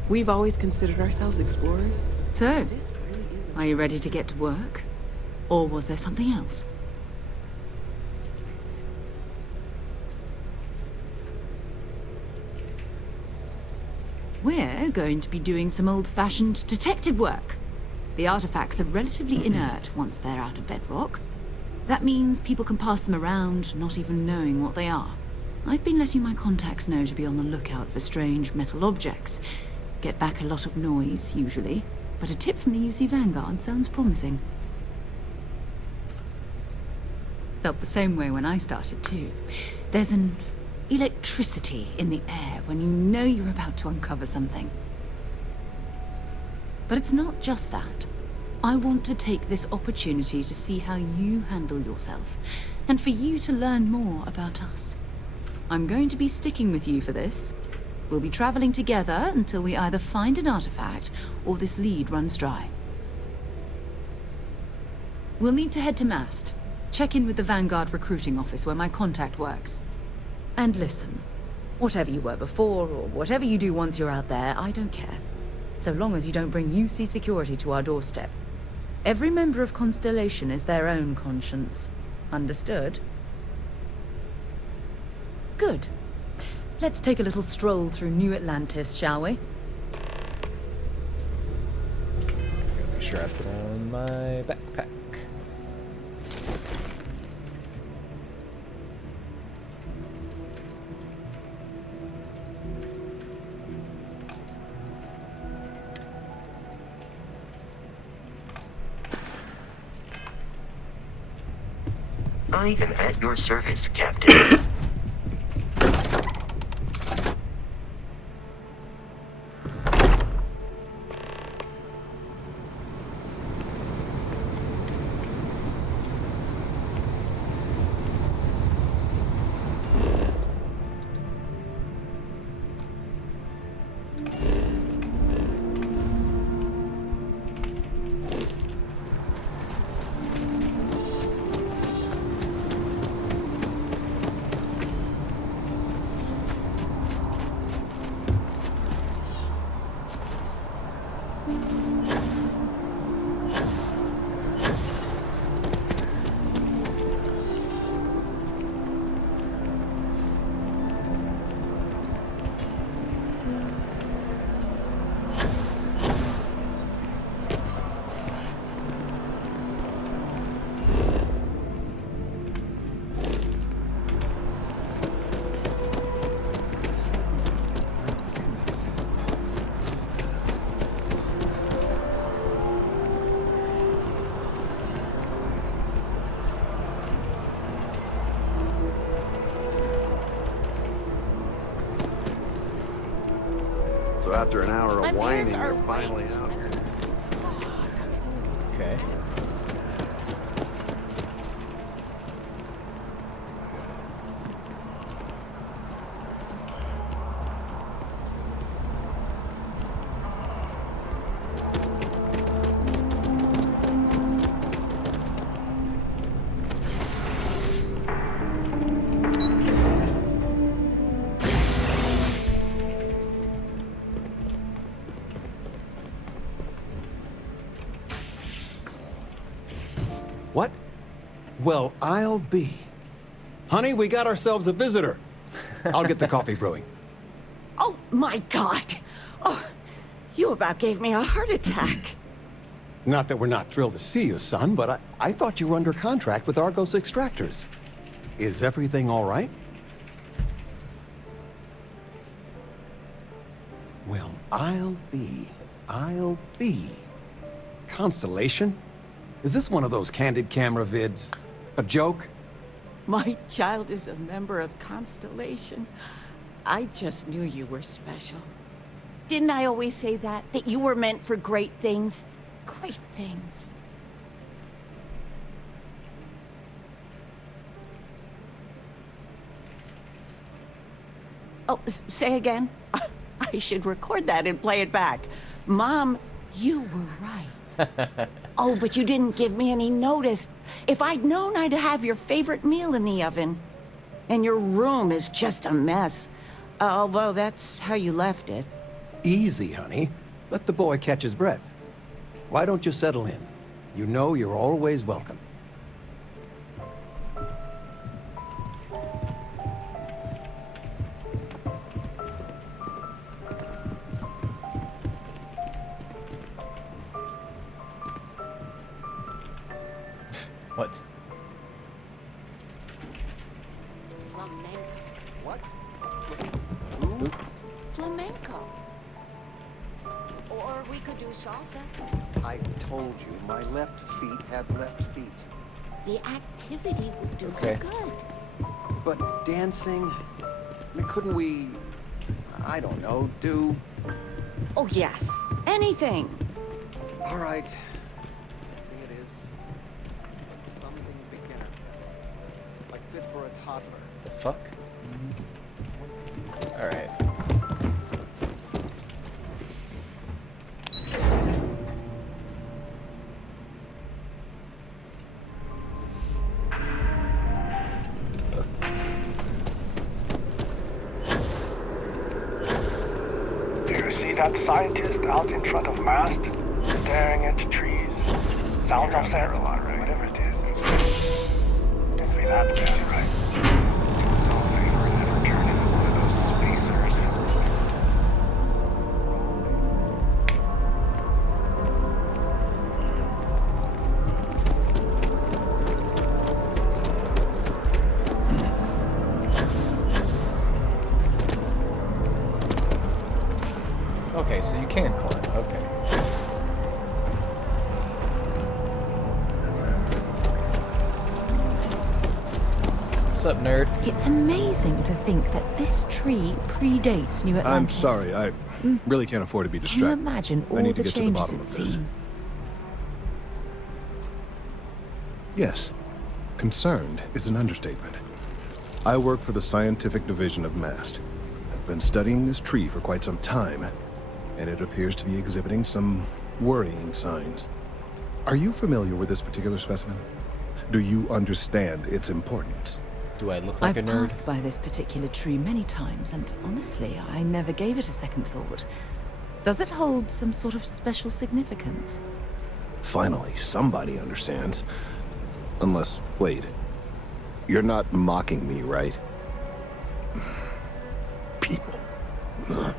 We've always considered ourselves explorers. So, This really is are you ready to get to work? Or was there something else? We're going to be doing some old-fashioned detective work. The artifacts are relatively inert once they're out of bedrock. That means people can pass them around, not even knowing what they are. I've been letting my contacts know to be on the lookout for strange metal objects. Get back a lot of noise, usually, but a tip from the UC Vanguard sounds promising. Felt the same way when I started, too. There's an electricity in the air when you know you're about to uncover something. But it's not just that. I want to take this opportunity to see how you handle yourself, and for you to learn more about us. I'm going to be sticking with you for this. We'll be traveling together until we either find an artifact or this lead runs dry. We'll need to head to Mast. Check in with the Vanguard recruiting office where my contact works. And listen, whatever you were before or whatever you do once you're out there, I don't care. So long as you don't bring UC security to our doorstep. Every member of Constellation is their own conscience. Understood? Good. Let's take a little stroll through New Atlantis, shall we? Make sure I put on my backpack. I am at your service, Captain. after an hour My of whining, parents are you're finally right. out here. Okay. What? Well, I'll be. Honey, we got ourselves a visitor. I'll get the coffee brewing. Oh, my God. Oh, you about gave me a heart attack. Not that we're not thrilled to see you, son, but I thought you were under contract with Argos Extractors. Is everything all right? Well, I'll be. Constellation? Is this one of those candid camera vids? A joke? My child is a member of Constellation. I just knew you were special. Didn't I always say that? That you were meant for great things? Great things. Oh, say again? I should record that and play it back. Mom, you were right. Oh, but you didn't give me any notice. If I'd known, I'd have your favorite meal in the oven. And your room is just a mess. Although that's how you left it. Easy, honey. Let the boy catch his breath. Why don't you settle in? You know you're always welcome. What? Flamenco. What? Who? Flamenco. Or we could do salsa. I told you, my left feet have left feet. The activity would do Okay. you good. But dancing? Couldn't we, I don't know, do... Oh, yes. Anything. All right. Let's see, it is. It's something beginner. Like fit for a toddler. The fuck? Alright. Do you see that scientist out in front of mast, staring at trees? Sounds upset, whatever it is. See that guy, right? Do us all a favor and never turn into one of those spacers. Okay, so you can climb. Okay. What's up, nerd? It's amazing to think that this tree predates New I'm Atlantis. sorry, I really can't afford to be Can you distracted. imagine I all need to the get to the changes bottom of it's this. seen? Yes. Concerned is an understatement. I work for the scientific division of MAST. I've been studying this tree for quite some time, and it appears to be exhibiting some worrying signs. Are you familiar with this particular specimen? Do you understand its importance? Do I look like I've a nerd? passed by this particular tree many times, and honestly, I never gave it a second thought. Does it hold some sort of special significance? Finally, somebody understands. Unless, wait. You're not mocking me, right? People. Ugh.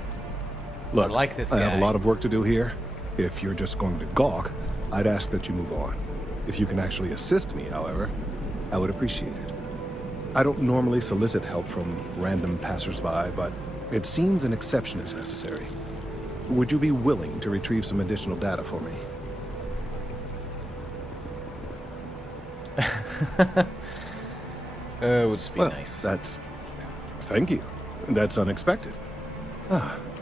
Look, I like this I have guy. a lot of work to do here. If you're just going to gawk, I'd ask that you move on. If you can actually assist me, however, I would appreciate it. I don't normally solicit help from random passersby, but it seems an exception is necessary. Would you be willing to retrieve some additional data for me? Would just be Well, nice. Thank you. That's unexpected.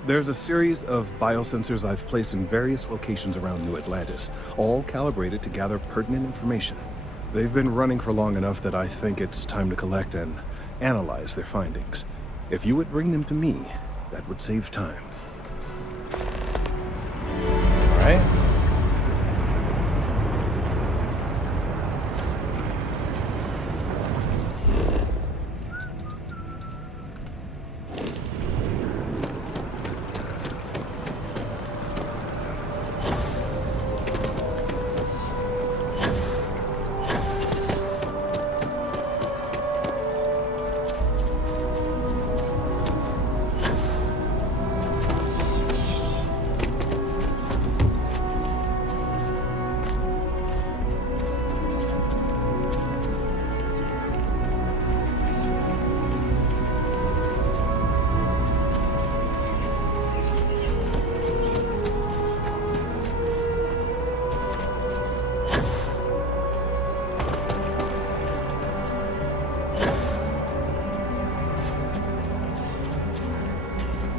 There's a series of biosensors I've placed in various locations around New Atlantis, all calibrated to gather pertinent information. They've been running for long enough that I think it's time to collect and analyze their findings. If you would bring them to me, that would save time. All right.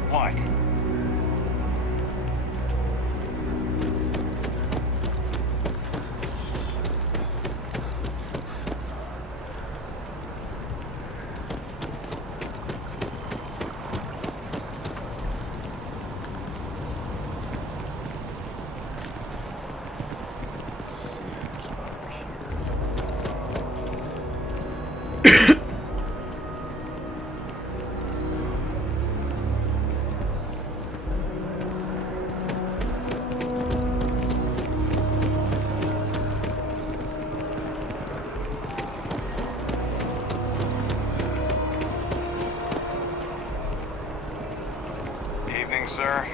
What? Evening, sir.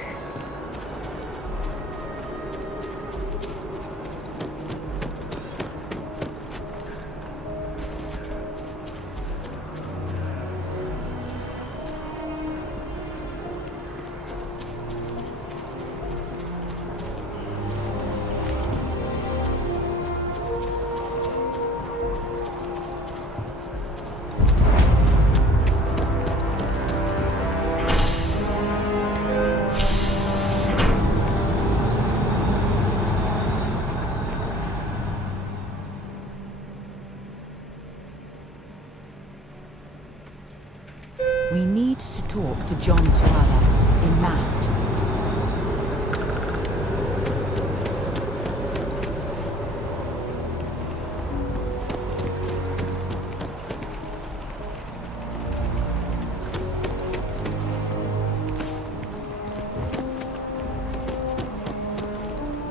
We need to talk to John Tuala in Mast.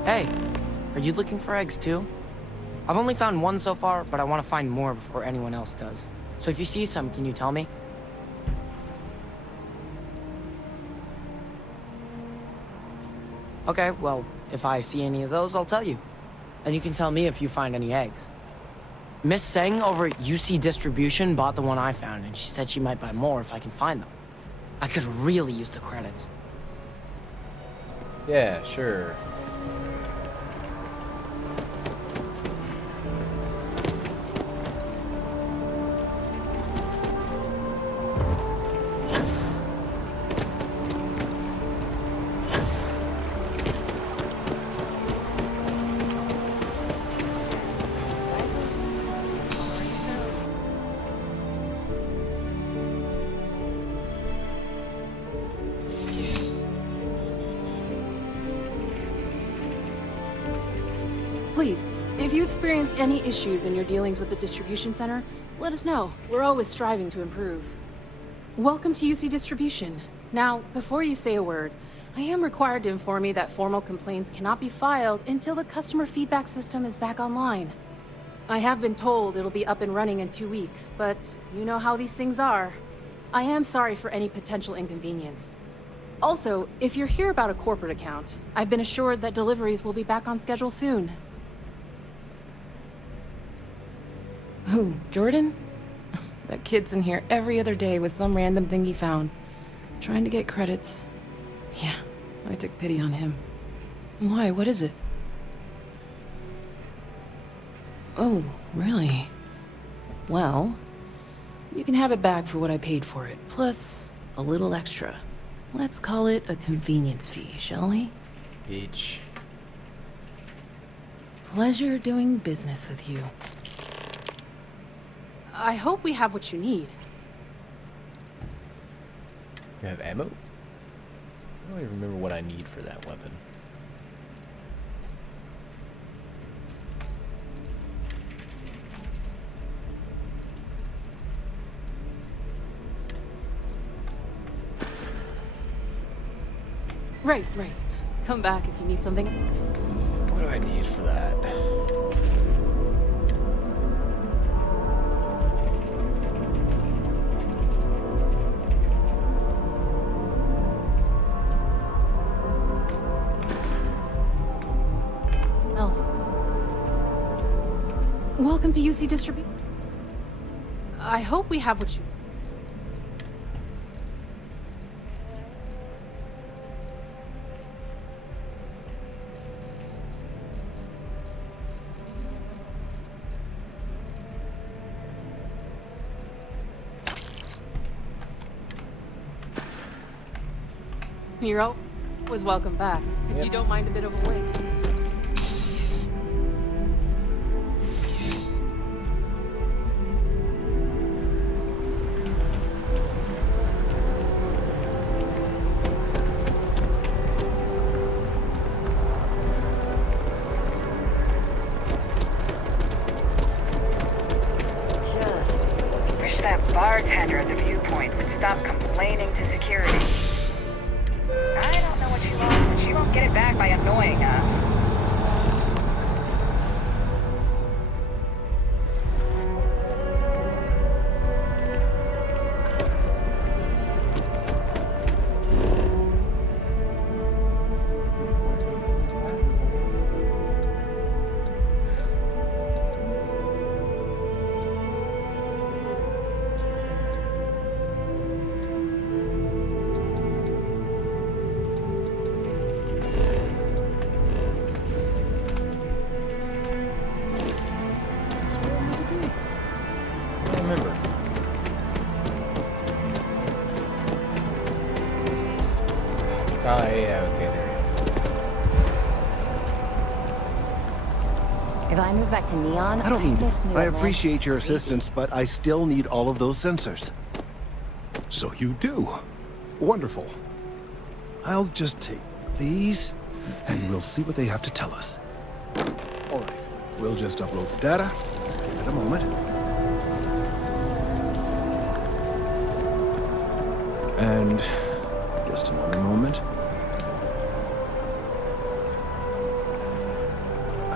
Hey, are you looking for eggs too? I've only found one so far, but I want to find more before anyone else does. So if you see some, can you tell me? Okay, well, if I see any of those, I'll tell you. And you can tell me if you find any eggs. Miss Seng over at UC Distribution bought the one I found, and she said she might buy more if I can find them. I could really use the credits. Yeah, sure. Please, if you experience any issues in your dealings with the distribution center, let us know. We're always striving to improve. Welcome to UC Distribution. Now, before you say a word, I am required to inform you that formal complaints cannot be filed until the customer feedback system is back online. I have been told it'll be up and running in 2 weeks, but you know how these things are. I am sorry for any potential inconvenience. Also, if you're here about a corporate account, I've been assured that deliveries will be back on schedule soon. Who, Jordan? That kid's in here every other day with some random thing he found. Trying to get credits. Yeah, I took pity on him. Why, what is it? Oh, really? Well, you can have it back for what I paid for it, plus a little extra. Let's call it a convenience fee, shall we? Bitch. Pleasure doing business with you. I hope we have what you need. You have ammo? I don't even remember what I need for that weapon. Right. Come back if you need something. What do I need for that? Else. Welcome to UC Distribution. I hope we have what you... You're always welcome back, if you don't mind a bit of a wait. Wish that bartender at the viewpoint would stop complaining to security. I don't know what she lost, but she won't get it back by annoying us. Oh, yeah, okay, there it is. If I move back to Neon, I don't need miss it. New I Atlantis. appreciate your assistance, but I still need all of those sensors. So you do. Wonderful. I'll just take these, and we'll see what they have to tell us. All right, we'll just upload the data. Give it a moment. And just another moment.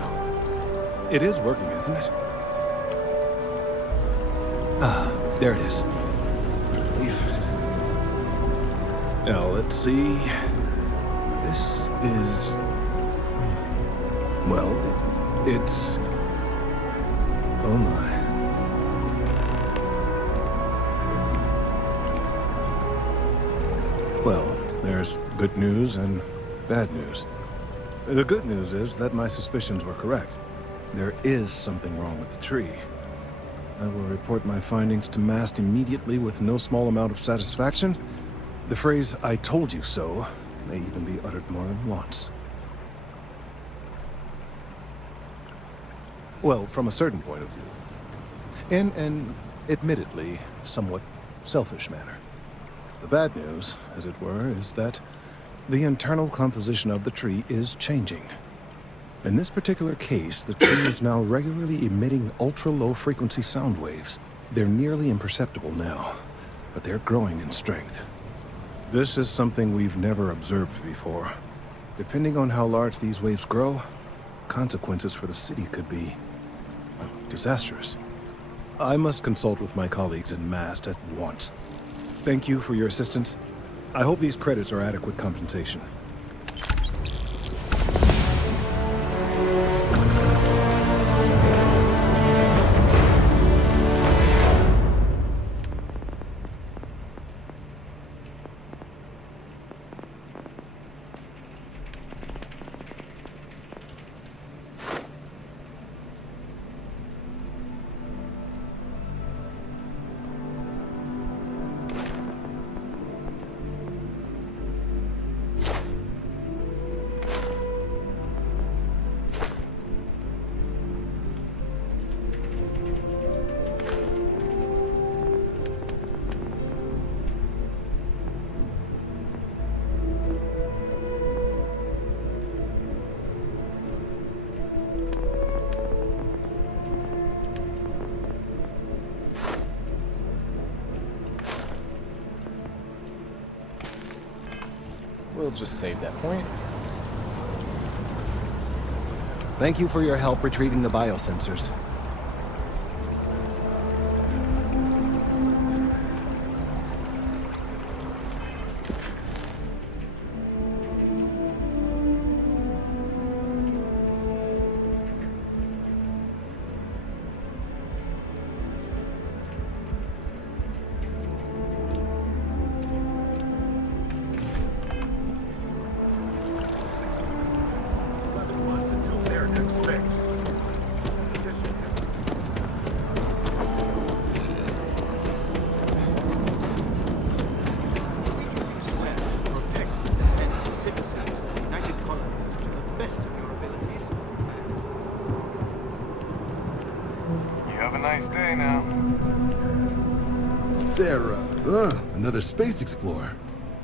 Oh, it is working, isn't it? Ah, there it is. Relief. Now, let's see. This is... well, it's... oh my. Well, there's good news and bad news. The good news is that my suspicions were correct. There is something wrong with the tree. I will report my findings to MAST immediately with no small amount of satisfaction. The phrase, "I told you so," may even be uttered more than once. Well, from a certain point of view. In an, admittedly, somewhat selfish manner. The bad news, as it were, is that the internal composition of the tree is changing. In this particular case, the tree is now regularly emitting ultra-low frequency sound waves. They're nearly imperceptible now, but they're growing in strength. This is something we've never observed before. Depending on how large these waves grow, consequences for the city could be disastrous. I must consult with my colleagues in MAST at once. Thank you for your assistance. I hope these credits are adequate compensation. just save that point. Thank you for your help retrieving the biosensors. You have a nice day now. Sarah, another space explorer.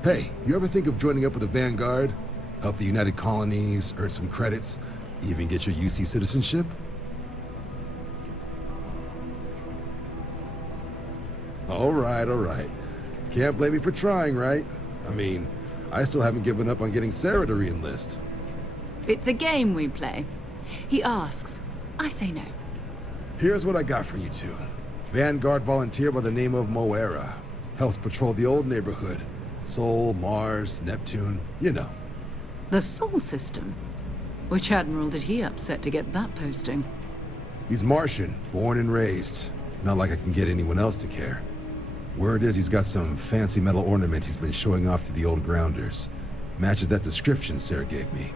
Hey, you ever think of joining up with the Vanguard? Help the United Colonies, earn some credits, even get your UC citizenship? All right. Can't blame me for trying, right? I mean, I still haven't given up on getting Sarah to re-enlist. It's a game we play. He asks. I say no. Here's what I got for you two. Vanguard volunteer by the name of Moera. Helps patrol the old neighborhood. Sol, Mars, Neptune, you know. The Sol system? Which admiral did he upset to get that posting? He's Martian, born and raised. Not like I can get anyone else to care. Word is he's got some fancy metal ornament he's been showing off to the old grounders. Matches that description Sarah gave me.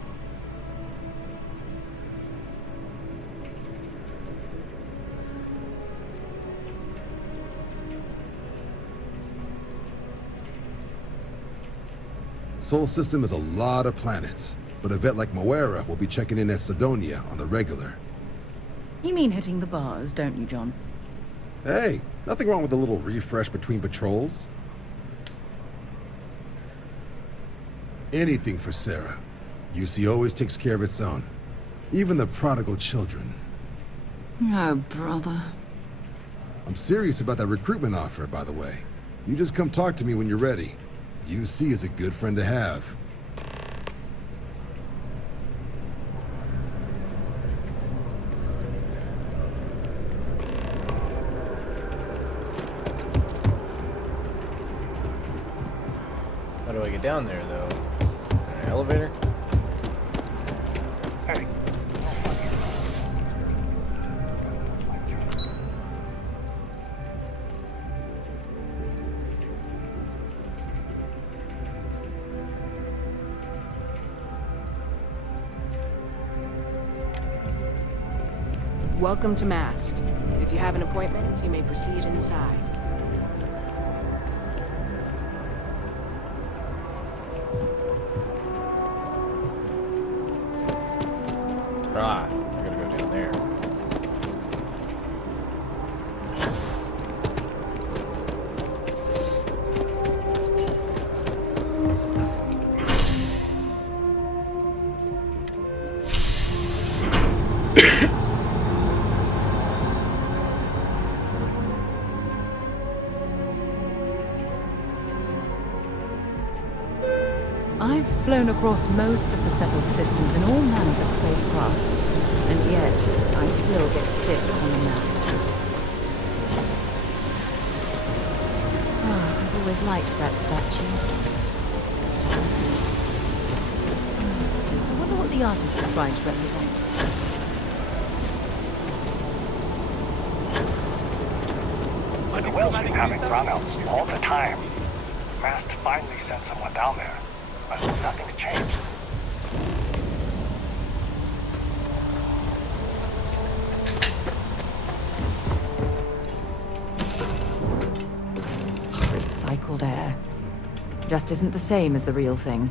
Sol system is a lot of planets, but a vet like Moera will be checking in at Sidonia on the regular. You mean hitting the bars, don't you, John? Hey, nothing wrong with a little refresh between patrols. Anything for Sarah. UC always takes care of its own. Even the prodigal children. Oh, brother. I'm serious about that recruitment offer, by the way. You just come talk to me when you're ready. UC is a good friend to have. How do I get down there, though? An elevator? Hey. Welcome to Mast. If you have an appointment, you may proceed inside. Ah, I gotta go down there. I've flown across most of the settled systems in all manners of spacecraft, and yet I still get sick on the mat. Ah, I've always liked that statue. It's beautiful, isn't it? I wonder what the artist was trying to represent. The whales keep having brownouts all the time. Mast finally sent someone down there, but nothing's changed. Recycled air. Just isn't the same as the real thing.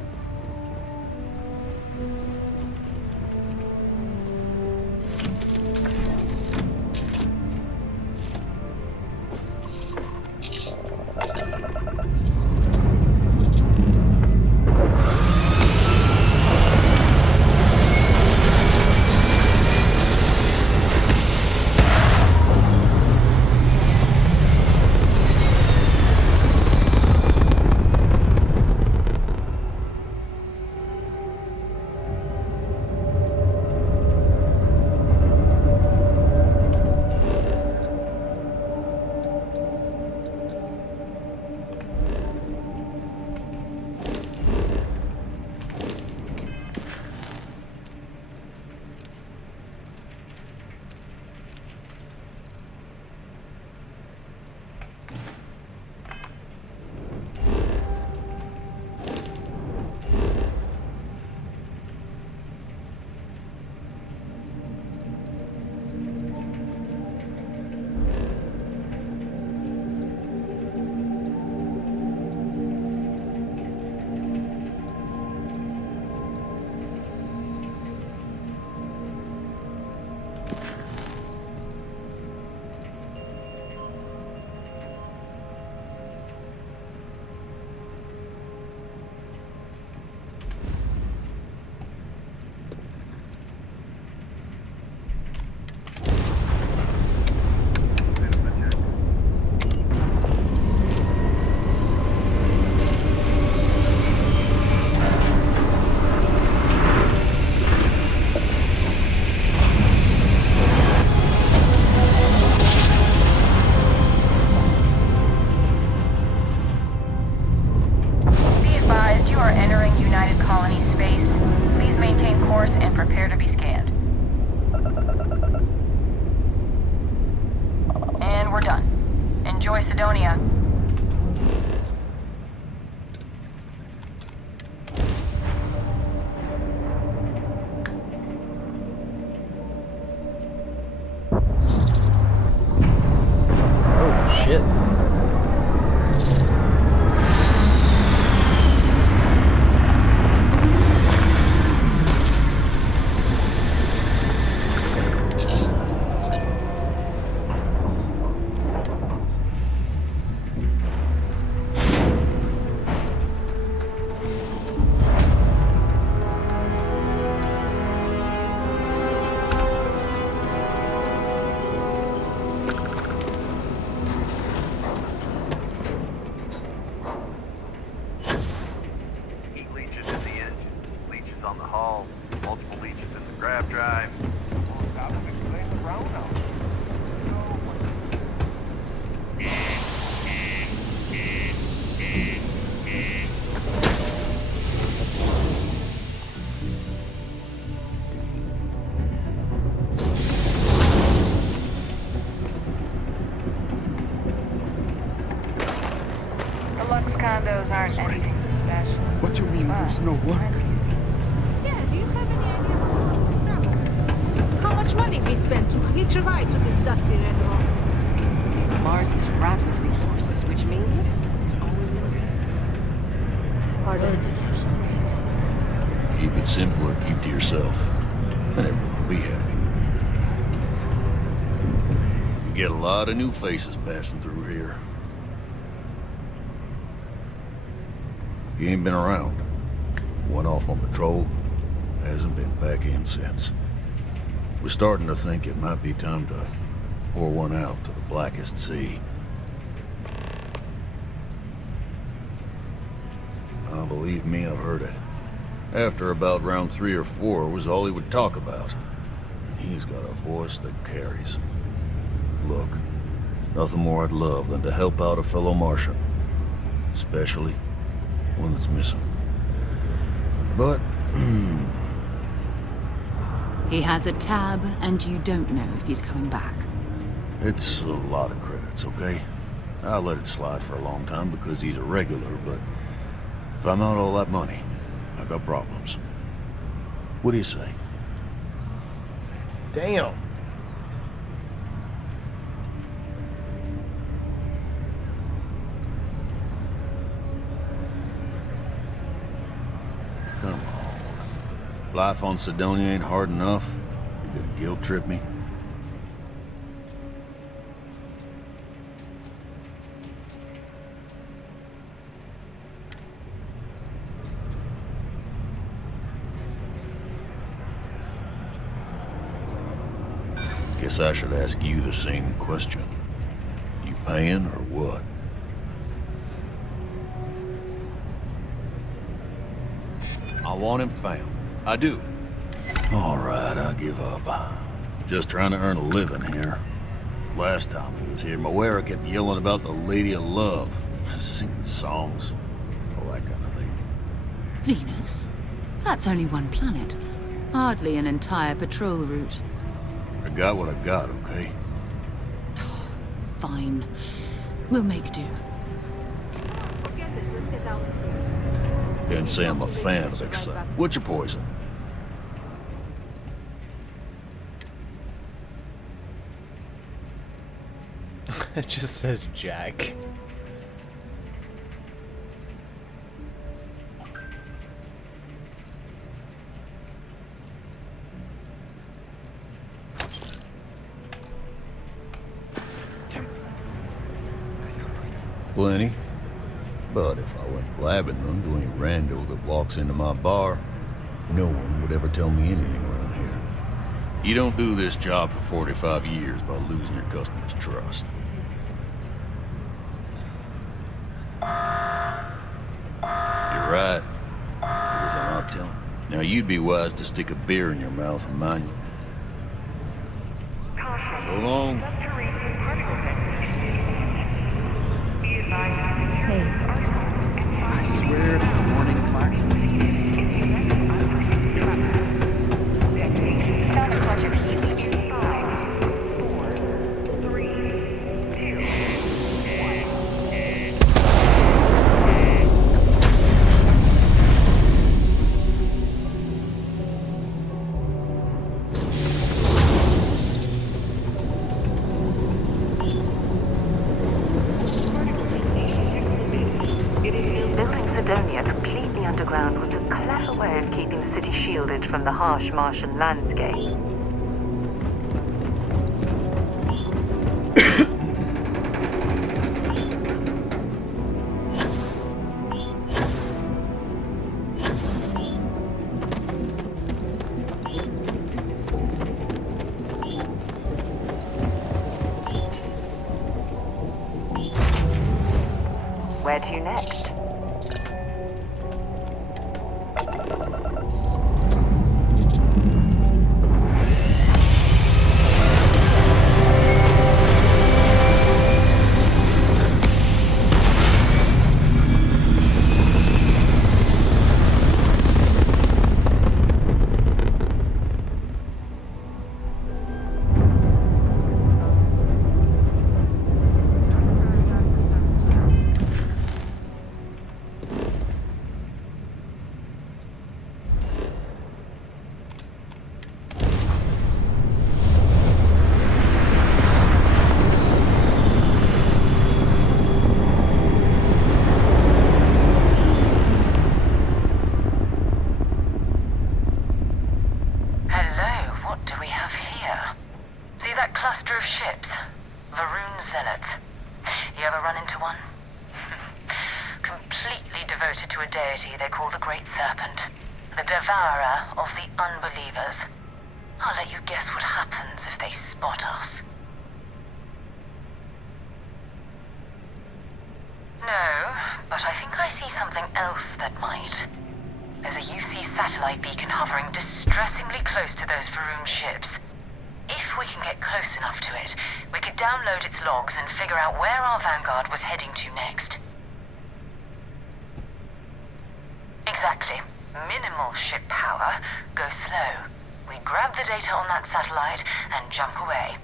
Mars and prepare to be scanned. And we're done. Enjoy Sidonia. Oh, shit. Heat leeches in the engine, leeches on the hull, multiple leeches in the grav drive. How to explain the brownout? The Lux condos aren't anything special. What do you mean there's no work? Yeah, do you have any idea how much we travel? How much money we spend to hitch a ride to this dusty red rock? Mars is wrapped with resources, which means there's always gonna be. I could use some weed. Keep it simple or keep to yourself, and everyone will be happy. You get a lot of new faces passing through here. You ain't been around. Went off on patrol, hasn't been back in since. We're starting to think it might be time to pour one out to the blackest sea. Believe me, I've heard it. After about round 3 or 4 was all he would talk about. And he's got a voice that carries. Look, nothing more I'd love than to help out a fellow Martian. Especially one that's missing. But, He has a tab, and you don't know if he's coming back. it's a lot of credits, okay? I let it slide for a long time because he's a regular, but if I'm out all that money, I got problems. What do you say? Damn. Come on. Life on Sidonia ain't hard enough. You gonna guilt trip me? Guess I should ask you the same question. You paying or what? I want him found. I do. All right, I give up. Just trying to earn a living here. Last time he was here, Moira kept yelling about the Lady of Love, singing songs, all that kind of thing. Venus? That's only one planet. Hardly an entire patrol route. I got what I got, okay? Fine. We'll make do. Forget it. Let's get out of here. Can't say I'm a fan of excitement. What's your poison? It just says Jack. Plenty. But if I went blabbing them to any rando that walks into my bar, no one would ever tell me anything around here. You don't do this job for 45 years by losing your customers' trust. You're right. Because I'm not telling. Now you'd be wise to stick a beer in your mouth and mind you. So long. I swear that warning klaxons. shielded from the harsh Martian landscape. Where to next? They call the Great Serpent, the devourer of the unbelievers. I'll let you guess what happens if they spot us. No, but I think I see something else that might. There's a UC satellite beacon hovering distressingly close to those Faroon ships. If we can get close enough to it, we could download its logs and figure out where our vanguard was heading to next. Exactly. Minimal ship power. Go slow. We grab the data on that satellite and jump away.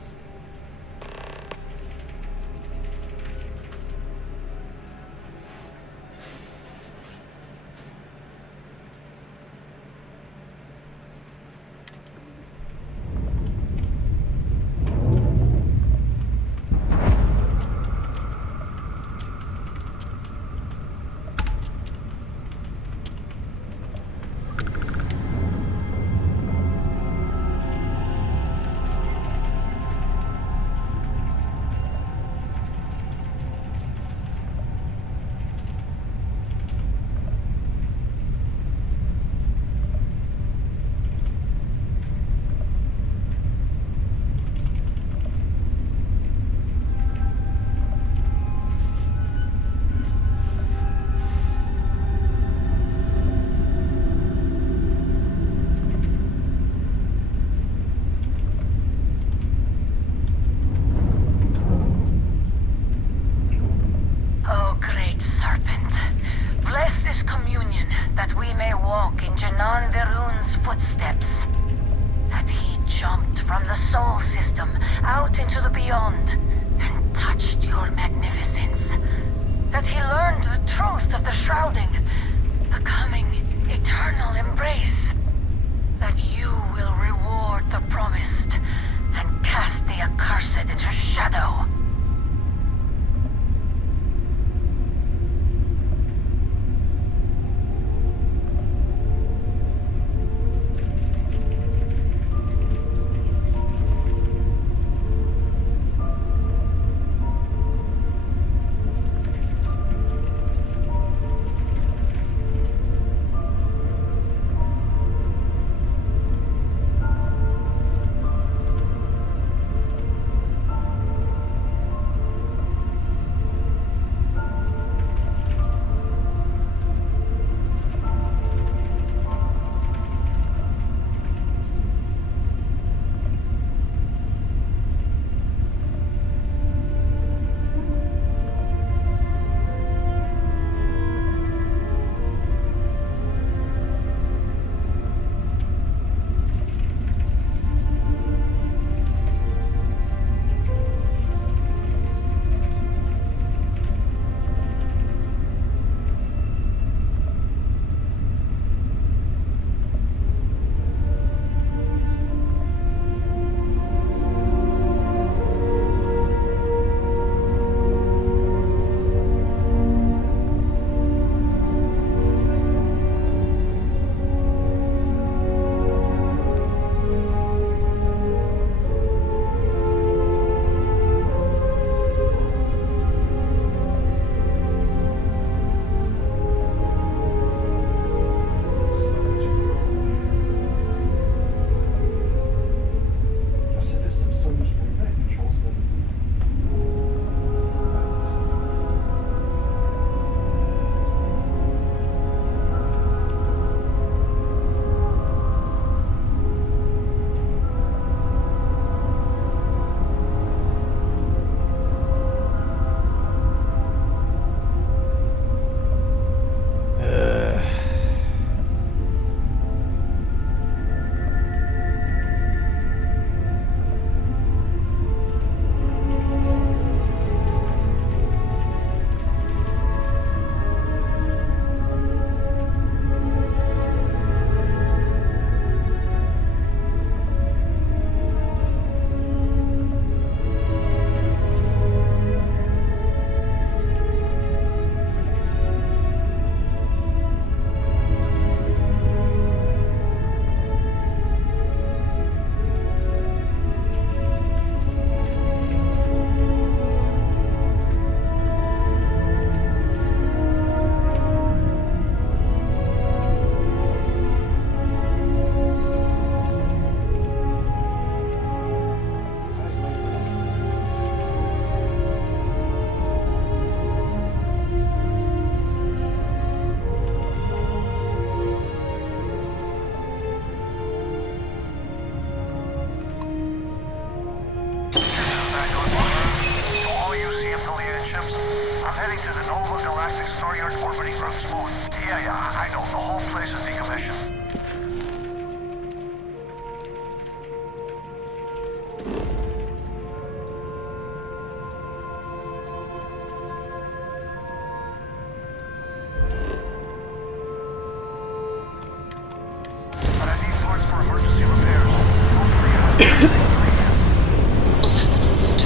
started orbiting Earth's moon. Yeah, I know. The whole place is decommissioned. But I need parts for emergency repairs. Oh, that's not good.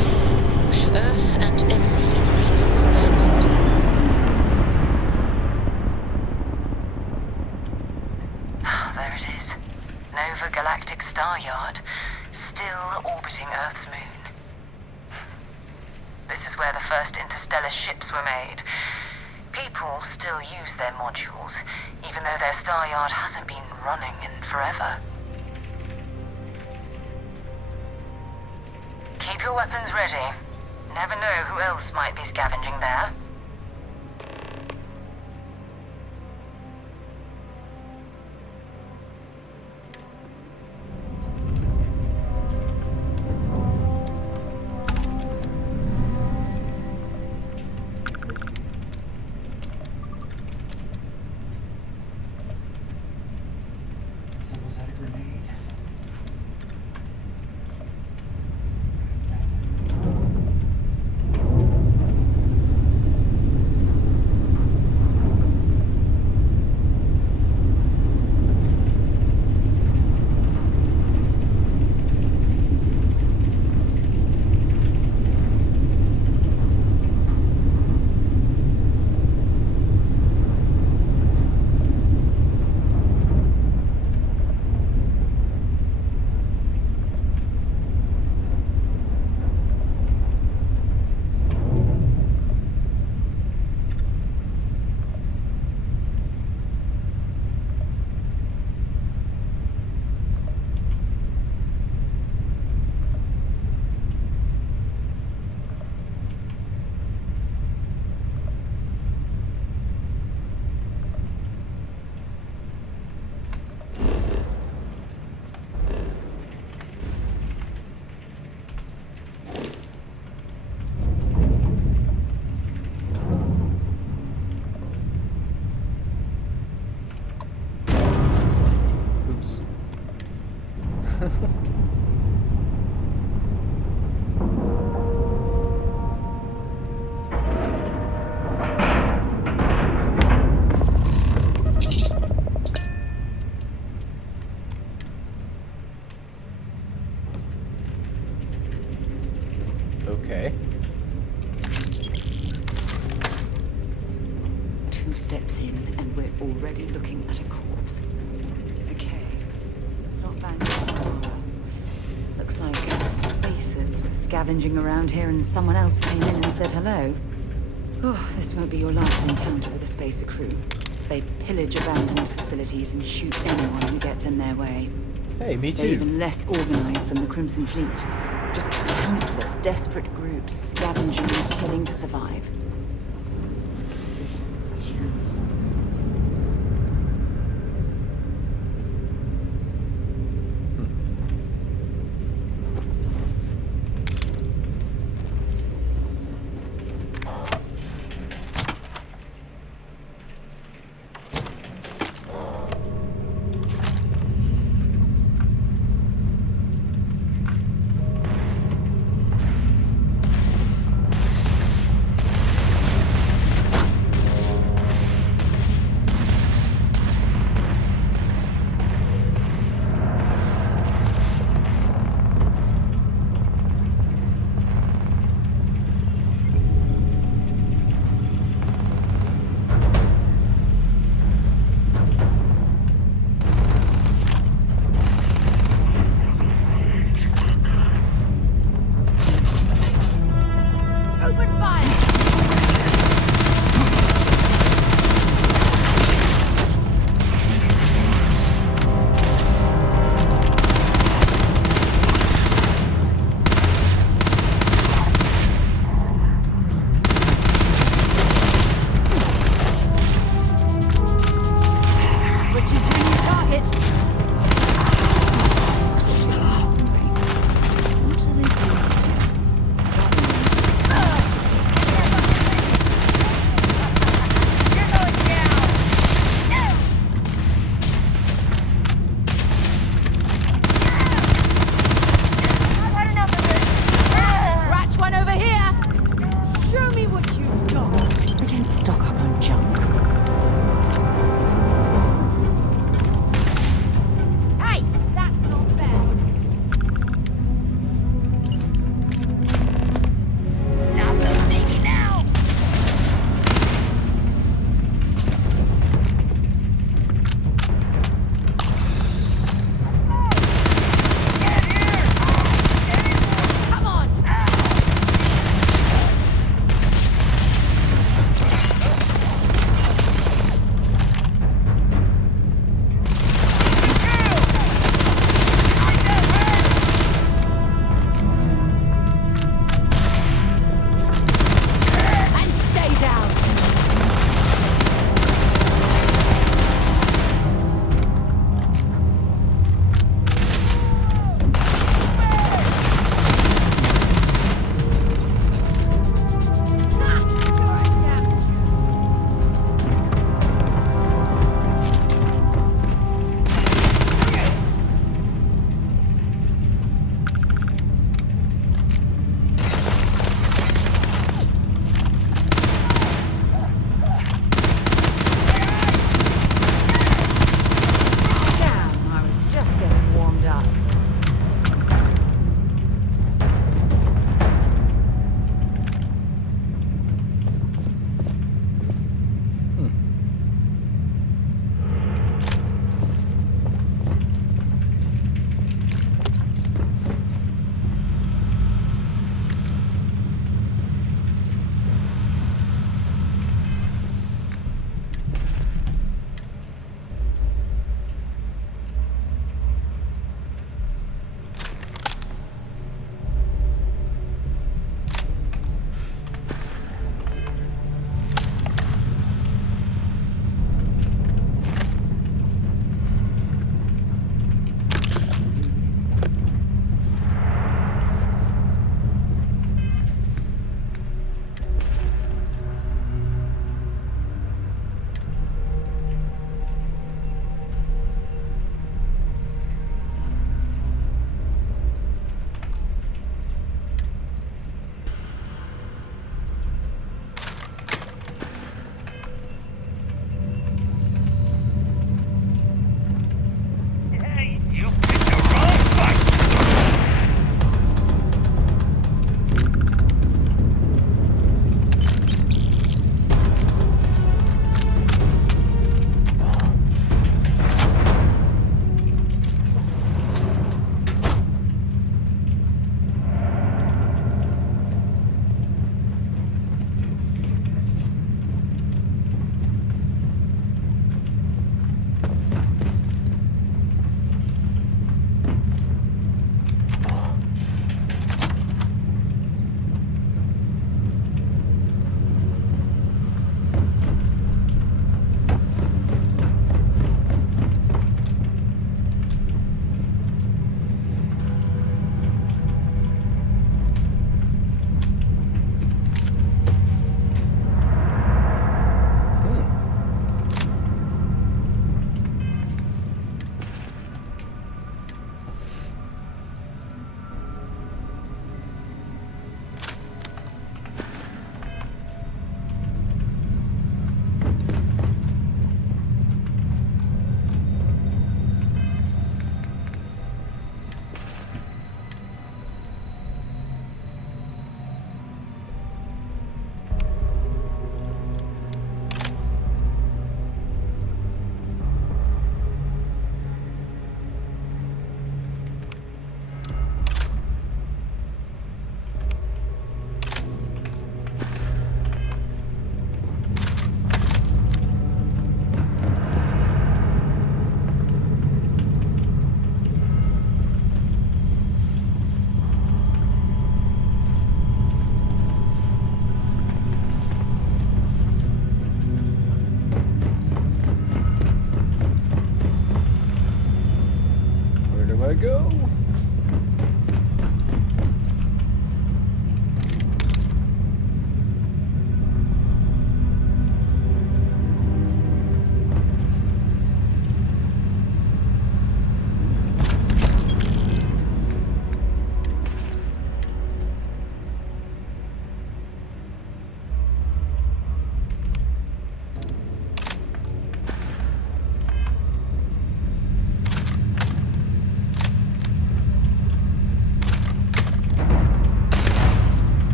Earth and everything around it was abandoned. There it is. Nova Galactic Star Yard, still orbiting Earth's moon. This is where the first interstellar ships were made. People still use their modules, even though their star yard hasn't been running in forever. Keep your weapons ready. Never know who else might be scavenging there. Someone's had a grenade. Oops. Okay. 2 steps in, and we're already looking at a corpse. Okay, it's not Vancouver. Looks like spacers were scavenging around here and someone else came in and said hello. Oh, this won't be your last encounter with the spacer crew. They pillage abandoned facilities and shoot anyone who gets in their way. Hey, me They're too. even less organized than the Crimson Fleet. Just countless desperate groups scavenging and killing to survive.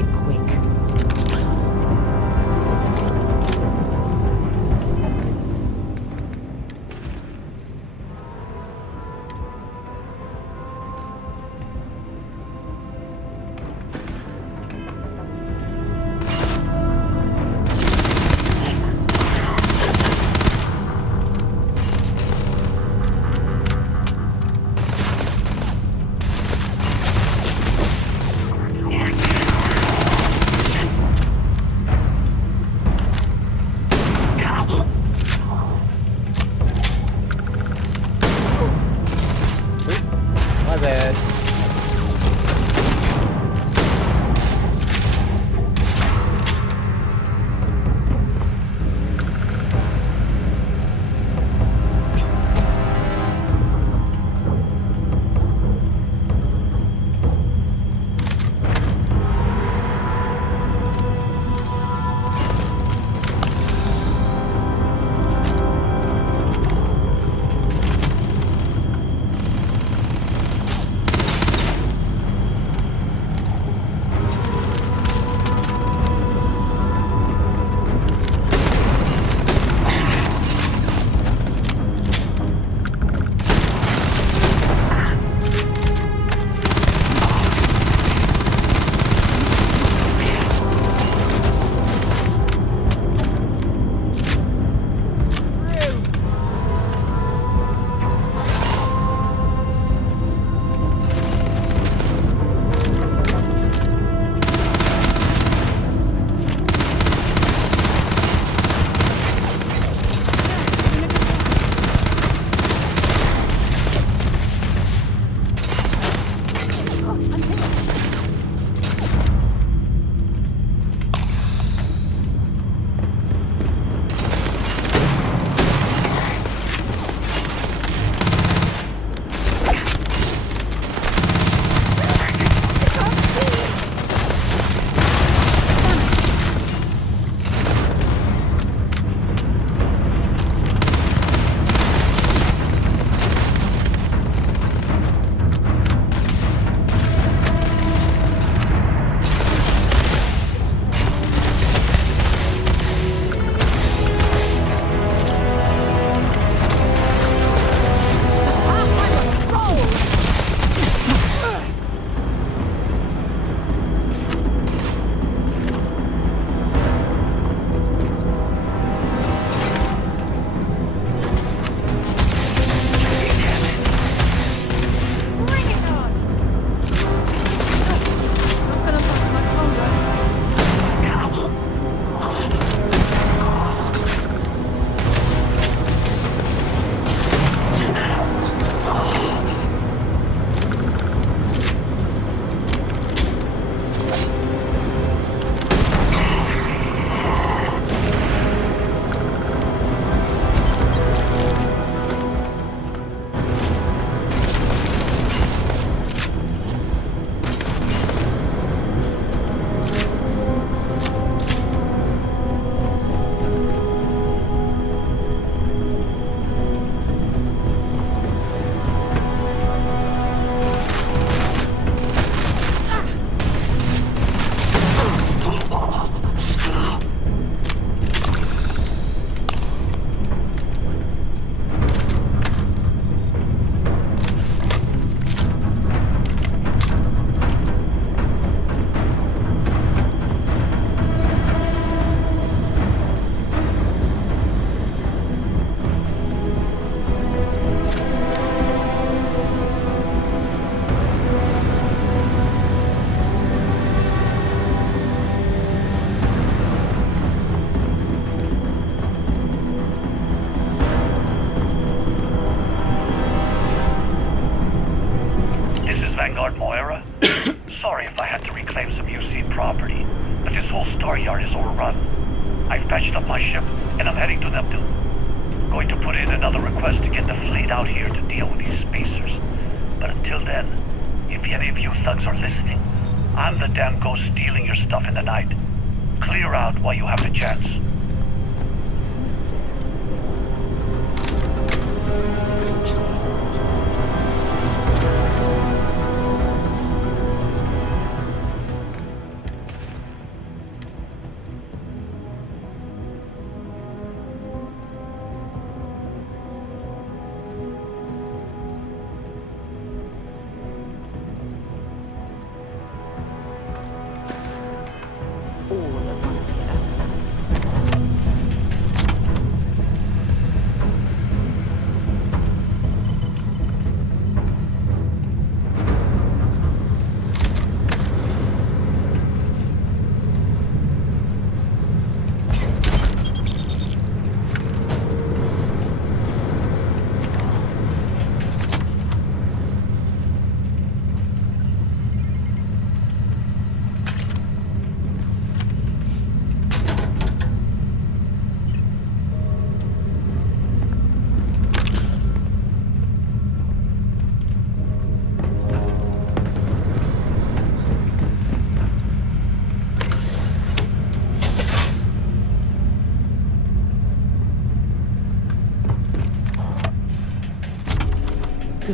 it quick. My bad. Yard is overrun. I've patched up my ship, and I'm heading to Neptune. Going to put in another request to get the fleet out here to deal with these spacers. But until then, if any of you thugs are listening, I'm the damn ghost stealing your stuff in the night. Clear out while you have the chance.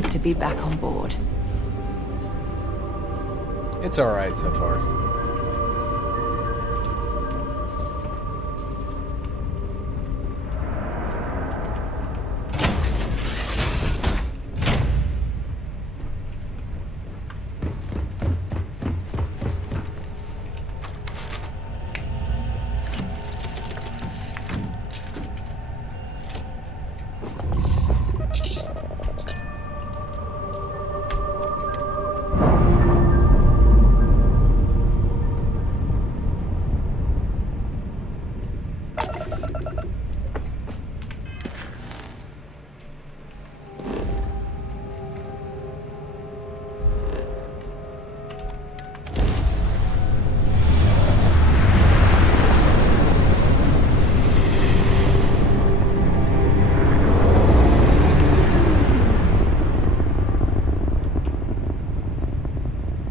good to be back on board. It's alright so far.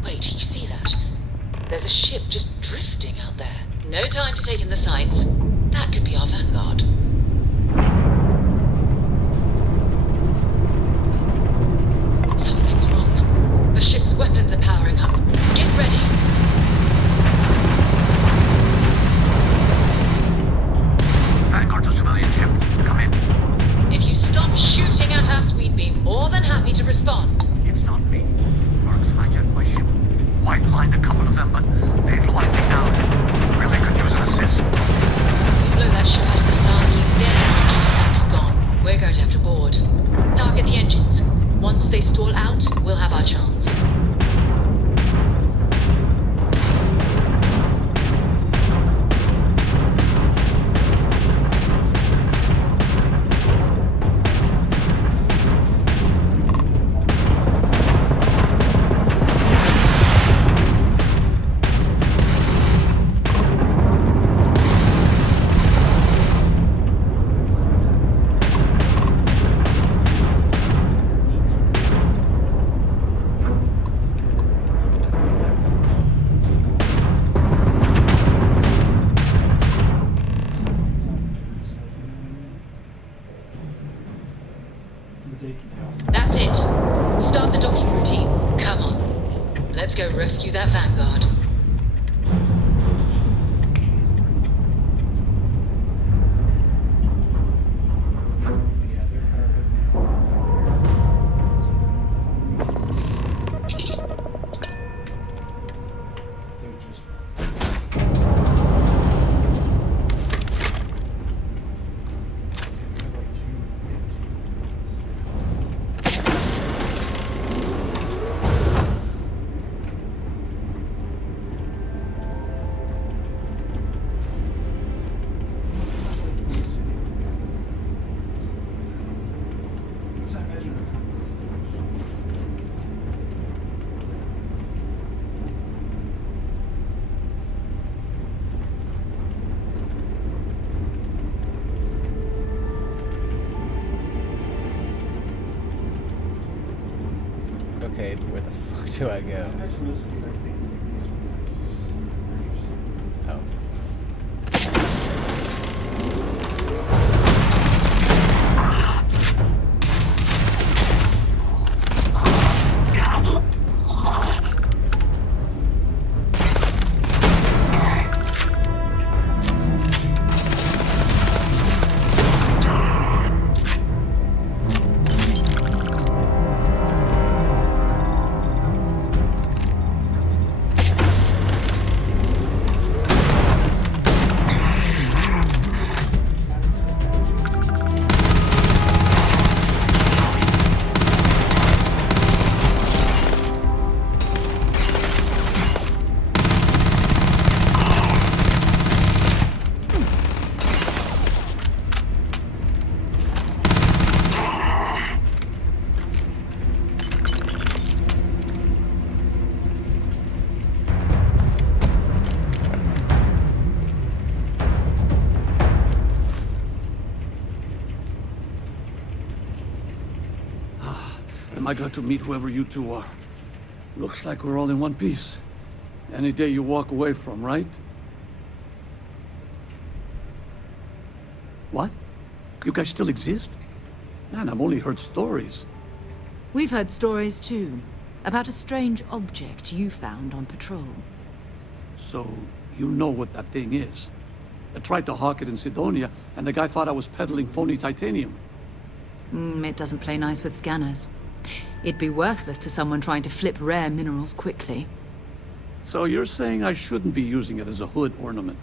Wait, you see that? There's a ship just drifting out there. No time to take in the sights. That could be our vanguard. Something's wrong. The ship's weapons are powering up. Get ready. Vanguard to civilian ship. Come in. If you stop shooting at us, we'd be more than happy to respond. It's not me. Mark's hijacked my ship. Might find a couple of them, but they've locked me down. Really could use an assist. We blow that ship out of the stars, he's dead. Artifact's gone. We're going to have to board. Target the engines. Once they stall out, we'll have our chance. That's it. Start the docking routine. Come on. Let's go rescue that vanguard. Okay, but where the fuck do I go? Oh. Am I glad to meet whoever you two are. Looks like we're all in one piece. Any day you walk away from, right? What? You guys still exist? Man, I've only heard stories. We've heard stories too, about a strange object you found on patrol. So, you know what that thing is? I tried to hawk it in Sidonia, and the guy thought I was peddling phony titanium. It doesn't play nice with scanners. It'd be worthless to someone trying to flip rare minerals quickly. So you're saying I shouldn't be using it as a hood ornament?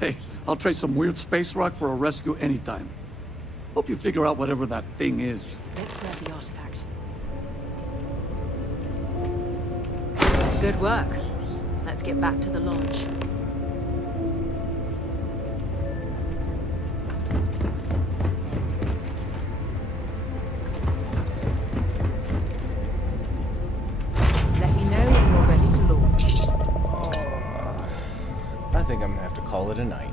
Hey, I'll trade some weird space rock for a rescue anytime. Hope you figure out whatever that thing is. Let's grab the artifact. Good work. Let's get back to the lodge. Let me know when you're ready to launch. I think I'm gonna have to call it a night.